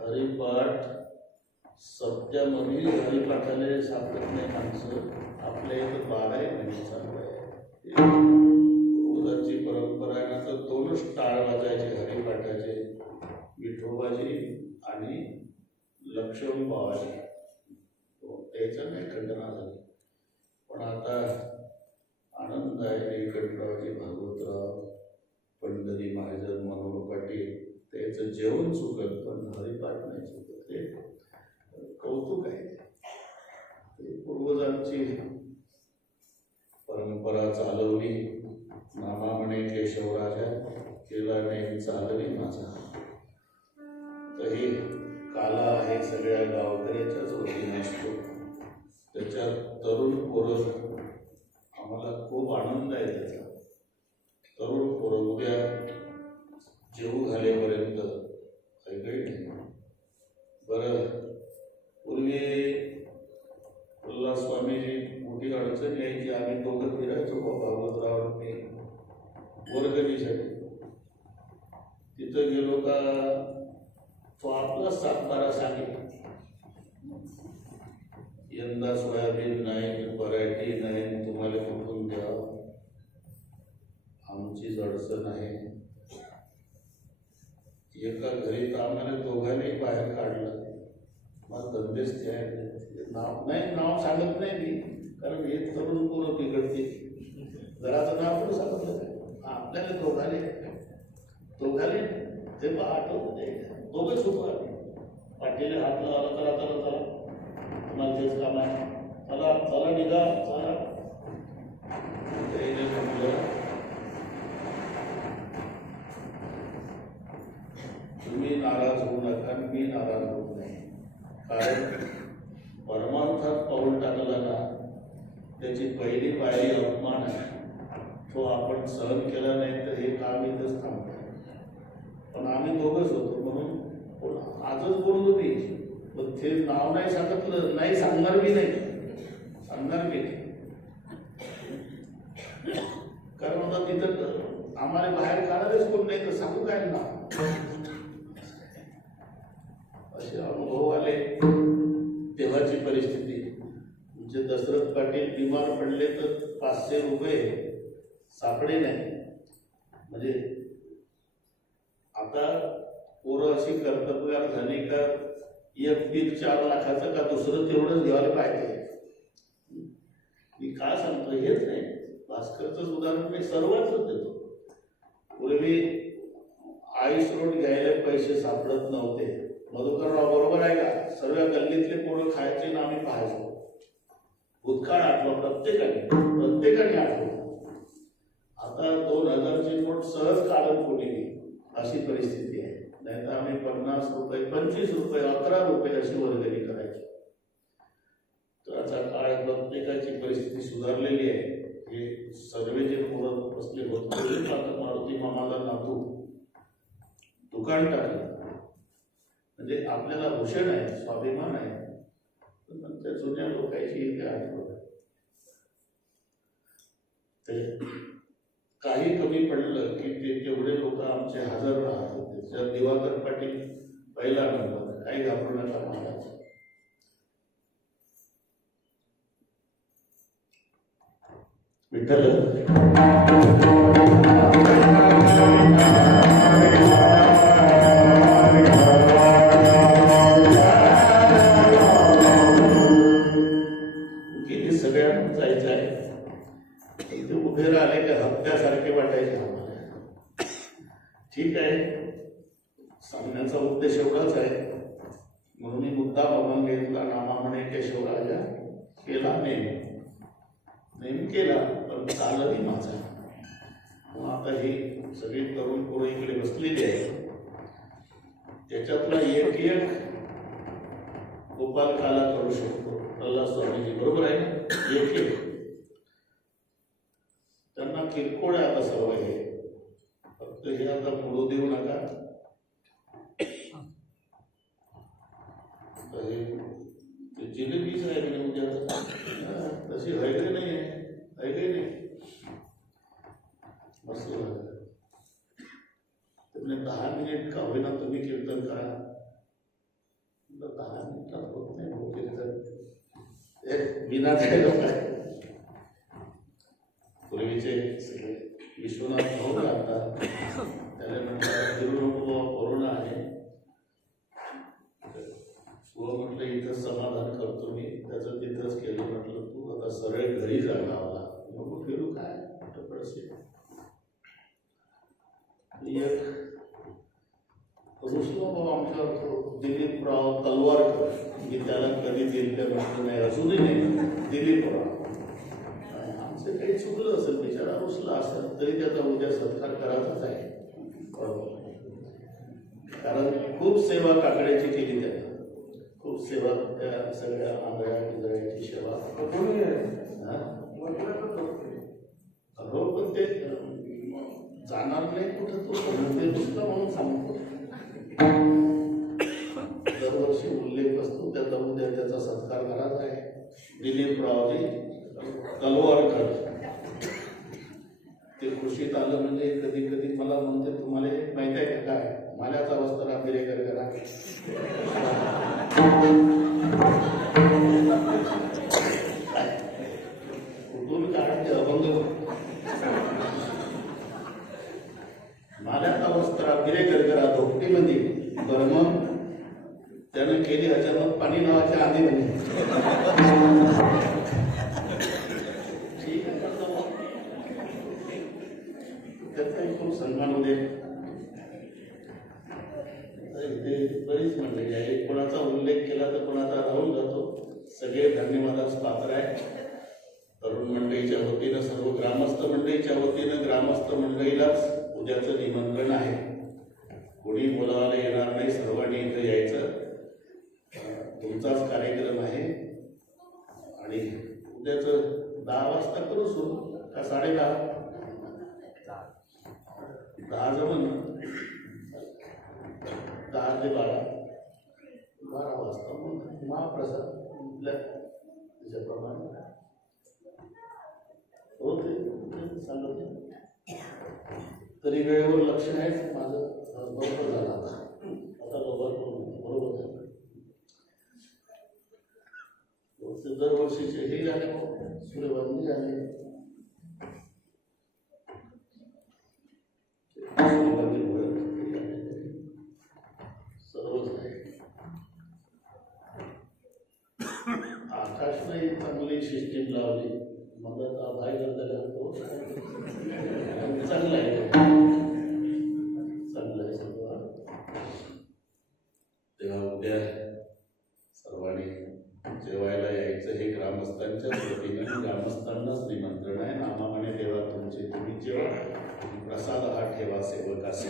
हरिपाठ सत्यामध्ये हरिपाठाला सापडत नाही माणसं. आपल्या इथं 12 महिने चालू आहे. पूर्वजांची परंपरा आहे ना, तर 2च टाळ वाजायचे हरिपाठाचे, विठोबाजी आणि लक्ष्मण बाबाजी. त्याचं नाही खंडना झाली. पण आता आनंद आहे. नीलकंठरावजी, भागवतराव, पंढरी महाजन, मनोहर पाटील, त्याचं जेवण चुकत पण हरिपाठ नाही चुकत. ते कौतुक आहे. ते पूर्वजांची परंपरा चालवली. मामा म्हणे केशवराजा, केला नाही चालवी माझा. तर हे काला आहे सगळ्या गावकऱ्याच्याच वतीने असतो. त्याच्यात तरुण पोरं, आम्हाला खूप आनंद आहे त्याचा. तरुण पोरं उद्या जेवू घालेपर्यंत काही नाही. बरं, पूर्वी स्वामीजी मोठी अडचण यायची. आम्ही दोघं फिरायचो भागवतराव मी वर्गणीसाठी. तिथं गेलो का तो आपला सातबारा सांगेल. यंदा सोयाबीन नाही, व्हरायटी नाही, तुम्हाला कुठून द्यावं, आमचीच अडचण आहे. एका घरी तर आम्हाला दोघांनी बाहेर काढलं. मला धंदेच नाव नाही, नाव सांगत नाही मी, कारण हे तरुण पोरं बिघडते. घराचं नाव पण सांगितलं काय आपल्याला दोघाले ते आठवत दोघंच होतो आम्ही. पाठीला हात लावला तर आता तुम्हाला तेच काम आहे, चला चला निघा चला. तुम्ही नाराज होऊ नका, मी नाराज होत नाही. कारण परमार्थात पाऊल टाकला ना त्याची पहिली पायरी अपमान आहे. तो आपण सहन केला नाही तर हे काम इथंच थांबतं. पण आम्ही दोघंच होतो म्हणून आजच बोललो मी, पण ते नाव नाही सांगितलं, नाही सांगणार मी नाही, सांगणार मी. कारण आता तिथं आम्हाला बाहेर काढायलाच कोण नाही तर सांगू काय ना. असे अनुभव आले तेव्हाची परिस्थिती. म्हणजे दशरथ पाटील बिमार पडले तर 500 रुपये सापडे नाही. म्हणजे आता पोरं अशी कर्तव्यगार झाली का एक पीक 4 लाखाचं का दुसरं तेवढंच घ्यायला पाहिजे. मी काय सांगतो हेच नाही, भास्करचंच उदाहरण मी सर्वांच देतो. पूर्वी आईस रोड घ्यायला पैसे सापडत नव्हते. मधुकरराव बरोबर आहे का? सर्व गल्लीतले पोरं खायचे ना आम्ही पाहायचो. भूतकाळ आठवा प्रत्येकाने आठवलं. आता 2000ची नोट सहज काढून कोणी अशी परिस्थिती आहे. नाही तर आम्ही 50 रुपये 25 रुपये 11 रुपये अशी वर्गणी करायची. तर आता काळ प्रत्येकाची परिस्थिती सुधारलेली आहे. हे सर्व जे पोरं बसले होते मारुती मामाला नातू दुकान टाकलं म्हणजे आपल्याला भूषण आहे, स्वाभिमान आहे. पण त्या जुन्या लोकांची इथे आठवण ते काही कमी पडलं की ते तेवढे लोक आमचे हजर राहत होते. जर दिवाकर पाटील पहिला नंबर, काही घाबरू नका महाराज. विठ्ठल किती सगळ्यांना जायचं आहे. इथे उभे राहिले का हप्त्यासारखे वाटायचे आम्हाला. ठीक आहे, सांगण्याचा उद्देश एवढाच आहे म्हणून मी मुद्दा बघून घेतला. नामा म्हणे केशवराजा केला नेहमी केला, पण चालही माझा. मग आता ही सगळी तरुण पोरं इकडे बसलेली आहे. त्याच्यातला एक गोपाल काला करू शकतो. प्रल्हाद स्वामीजी बरोबर आहे ना. एक त्यांना किरकोळ आता सवय आहे. फक्त हे आता मोडू देऊ नका. जिलेबीच आहे म्हणजे उद्या तशी हयगय नाही आहे, हयगय नाही. मस्त तुम्ही 10 मिनिट का होईना तुम्ही कीर्तन करा. 10 मिनिटात होत नाही हो कीर्तन. बिना पूर्वीचे सगळे विश्वनाथ भाऊ लागतात. त्याला म्हटलं फिरू नको, कोरोना आहे. म्हटलं इथं समाधान करतो मी, त्याचं तिथंच केलं. म्हटलं तू आता सरळ घरी जा गावाला, नको फिरू काय पडसे. रुसलो भाऊ आमच्यावर दिलीपराव तलवारकर, मी त्याला कधी दिलं म्हटलं नाही, अजूनही नाही. दिलीपराव आमचं काही चुकलं असेल, बिचारा रुसला असेल तरी त्याचा उद्या सत्कार करायचाच आहे. कारण खूप सेवा काकड्याची केली त्याने, खूप सेवा. त्या सगळ्या आंधळ्या बिजळ्याची सेवा हो. पण ते जाणार नाही कुठं, तो ते नुसतं म्हणून सांगतो. दरवर्षी उल्लेख असतो त्याचा, उद्या त्याचा सत्कार करायचा आहे. दिलीपरावजी तलवारकर ते कृषीत आलं म्हणजे कधी कधी मला म्हणते तुम्हाला माहिती आहे का काय, माल्याचा वस्त्र बिरेकर करा. कुठून काढते अभंग. माल्याचा वस्त्र बिरेकर करा धोपटीमध्ये. बरं मग त्यानं केली हजामत पाणी नावाच्या आधी म्हणे. संघामध्ये इथे बरीच मंडळी आहे. कोणाचा उल्लेख केला तर कोणाचा राहून जातो. सगळे धन्यवादास पात्र आहे. तरुण मंडळीच्या वतीनं, सर्व ग्रामस्थ मंडळीच्या वतीनं ग्रामस्थ मंडळीलाच उद्याचं निमंत्रण आहे. कोणी बोलावायला येणार नाही, सर्वांनी इथं यायचं. तुमचाच कार्यक्रम आहे आणि उद्याचं 10 वाजता करू सुरू का 10:30? 10 जमन 10 ते 12 वाजता मग महाप्रसाद त्याच्याप्रमाणे होते सांगत. तरी वेळेवर लक्ष आहे माझं. बरोबर झालं आता बरोबर झालं. दरवर्षीचे हे आले, सूर्यवंदी आले, सर्वच आहे. आकाशने चांगली सिस्टीम लावली. मदत आभार करता चांगला आहे, चांगलं आहे सर्व. तेव्हा उद्या सर्वांनी जेवायला यायचं. हे ग्रामस्थांच्या वतीनं ग्रामस्थांनाच निमंत्रण आहे. नामाने देवा तुमचे, तुम्ही जेवा. प्रसाद हा ठेवा सेवकाशी.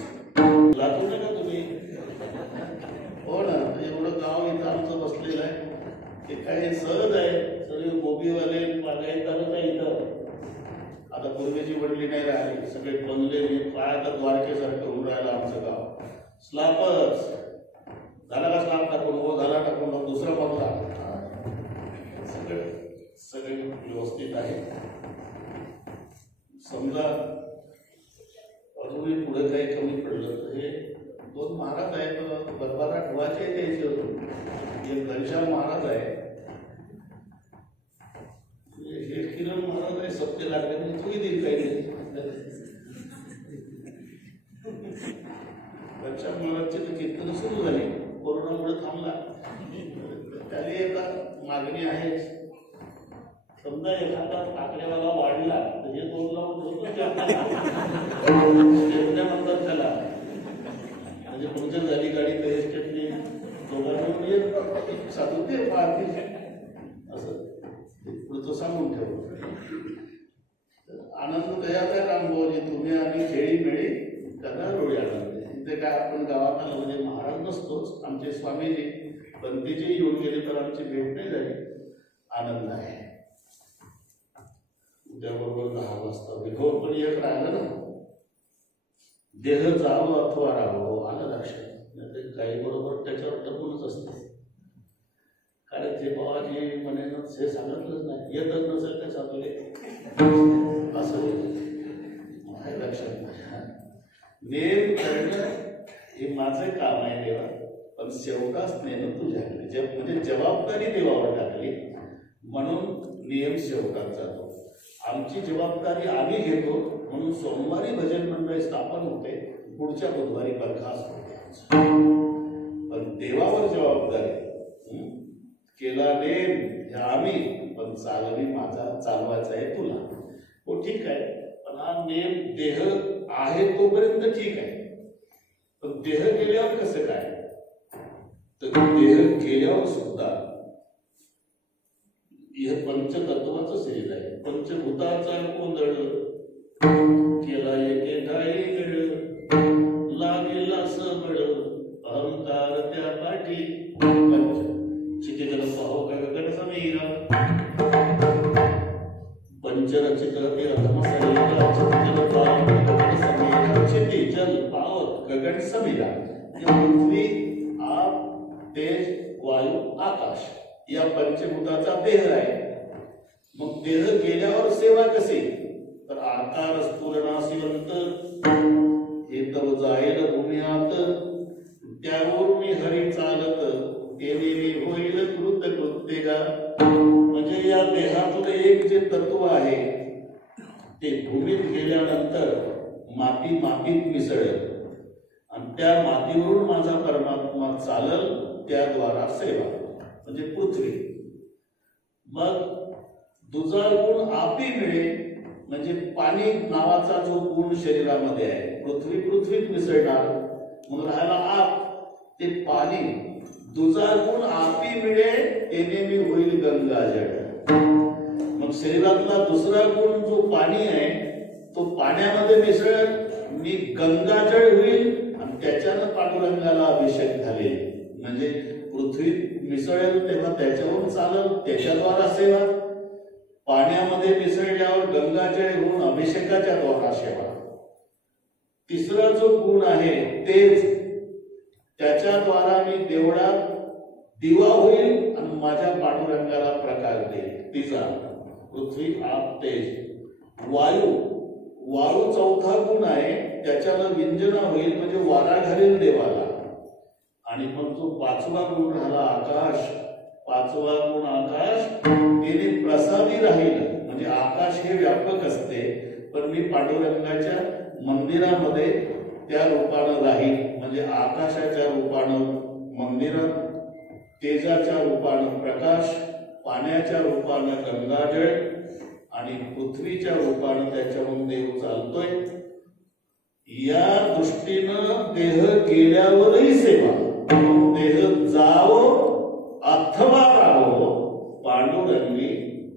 लागू नका तुम्ही. हो ना, एवढं गाव इथं आमचं बसलेलं आहे. ते काय सहज आहे. सगळे गोबीवाले बागायतदारच आहे इथं. आता पूर्वीची वडली नाही राहिली, सगळे बनले. काय आता द्वारकेसारखं होऊन राहिलं आमचं गाव. स्लापच झाला का? स्लाप टाकून हो झाला, टाकून दुसरा मधला सगळे व्यवस्थित आहे. समजा अजूनही पुढे काही कमी पडलं तर हे 2 महाराज आहेत. दरबारात ठेवायचे द्यायचे होते. एक घनश्याम महाराज आहे, हे किरण महाराज आहे. सत्य लागले म्हणजे तुम्ही देईल काही नाही. घनश्याम महाराजची तर कीर्तन सुरू झाली, कोरोनामुळे थांबला. त्याला एका मागणी आहे. समजा एखादा आकडेवाला वाढला तर हे 2 लावून म्हणतात त्याला. म्हणजे पंक्चर झाली गाडी तर स्टेपनी दोघांना साधून ते पाहते असं पुढचं सांगून ठेवलं. आनंद दयाचा रामभाऊजी तुम्ही आणि खेळी मेळी त्यांना रोळी आनंद. इथे काय आपण गावात आलं म्हणजे महाराज नसतोच. आमचे स्वामीजी पंथीचे येऊन गेले तर आमची भेट नाही झाली. आनंद आहे. उद्याबरोबर 10 वाजता विघोर पण एक राहिलं ना. देह जावं अथवा राहावं आलं लक्षात. काही बरोबर त्याच्यावर टपूनच असते. कारण ते बाबाजी म्हणे हे सांगितलंच नाही, येतच नसेल ते चालले असं आहे लक्षात. माझ्या नेम करणं हे माझं काम आहे देवा, पण सेवकाच नेणं तुझ्याकडे. म्हणजे जबाबदारी देवावर टाकली म्हणून नियम सेवकात जातो. आमची जबाबदारी आम्ही घेतो म्हणून सोमवारी भजन मंडळ स्थापन होते, पुढच्या बुधवारी बरखास्त होते. पण देवावर जबाबदारी केला नेम हे आम्ही, पण चालवी माझा चालवायचा आहे तुला. हो ठीक आहे, पण हा नेम देह आहे तोपर्यंत ठीक आहे. पण देह गेल्यावर कसं काय? तर देह गेल्यावर सुद्धा हे पंचतत्वाचं शरीर आहे. पंचभूताचा गोंधळ केला एके ठाई गड, लागेला सबळ अहंकार त्या पाठी. पंच चितिगल पाहो का गगन समीरा, पंचरचित ते अधम शरीरा. चितिगल पाहो गगन समीरा, चिति जल पावत गगन समीरा. पृथ्वी आप तेज वायू आकाश या पंचभूताचा देह आहे. मग देह गेल्यावर सेवा कशी? तर आकार स्फुरणाशिवंत हे तव जाईल भूम्यात, त्यावर मी हरी चालत तेने मी होईल कृत कृत्यगा. म्हणजे या देहातलं एक जे तत्व आहे ते भूमीत गेल्यानंतर माती मातीत मिसळेल आणि त्या मातीवरून माझा परमात्मा चालल, त्याद्वारा सेवा म्हणजे पृथ्वी. मग दुजा गुण आपी मिळे म्हणजे पाणी नावाचा जो गुण शरीरामध्ये आहे, पृथ्वी पृथ्वीत मिसळणार म्हणून राहायला आप, ते पाणी दुजा गुण आपी मिळे तेने मी होईल गंगाजळ. मग शरीरातला दुसरा गुण जो पाणी आहे तो पाण्यामध्ये मिसळ मी गंगाजळ होईल आणि त्याच्यानं पांडुरंगाला अभिषेक झाले. म्हणजे पृथ्वीत मिसळेल तेव्हा त्याच्यावरून चालल, त्याच्याद्वारा सेवा. पाण्यामध्ये मिसळल्यावर गंगाजळ होऊन अभिषेकाच्या द्वारा सेवा. तिसरा जो गुण आहे तेज, त्याच्याद्वारा मी देवळात दिवा होईल आणि माझ्या पांडुरंगाला प्रकाश देईल. तिसरा पृथ्वी आप तेज. वायू, वायू चौथा गुण आहे, त्याच्याला विंजना होईल म्हणजे वारा घालेल देवाला. आणि मग जो पाचवा गुण राहिला आकाश, पाचवा गुण आकाश, त्याने प्रसादी राहील. म्हणजे आकाश हे व्यापक असते पण मी पांडुरंगाच्या मंदिरामध्ये त्या रूपानं राहील. म्हणजे आकाशाच्या रूपानं मंदिरात, तेजाच्या रूपानं प्रकाश, पाण्याच्या रूपानं गंगाजळ आणि पृथ्वीच्या रूपानं त्याच्याहून देव चालतोय. या दृष्टीनं देह गेल्यावरही सेवा, देह जावो अथवा राहो पांडुरंगी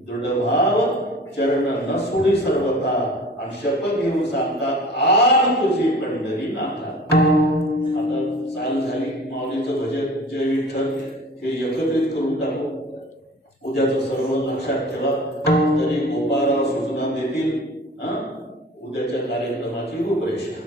दृढभाव चरण न सोडी सर्वथा. आणि शपथ घेऊन सांगतात आन तुझी पंढरी नाथा. आता चाल झाली माऊलीचं भजन जय विठ्ठल हे एकत्रित करून टाकू. उद्याचं सर्व लक्षात ठेवा, तरी गोपाळराव सूचना देतील उद्याच्या कार्यक्रमाची रूपरेषा.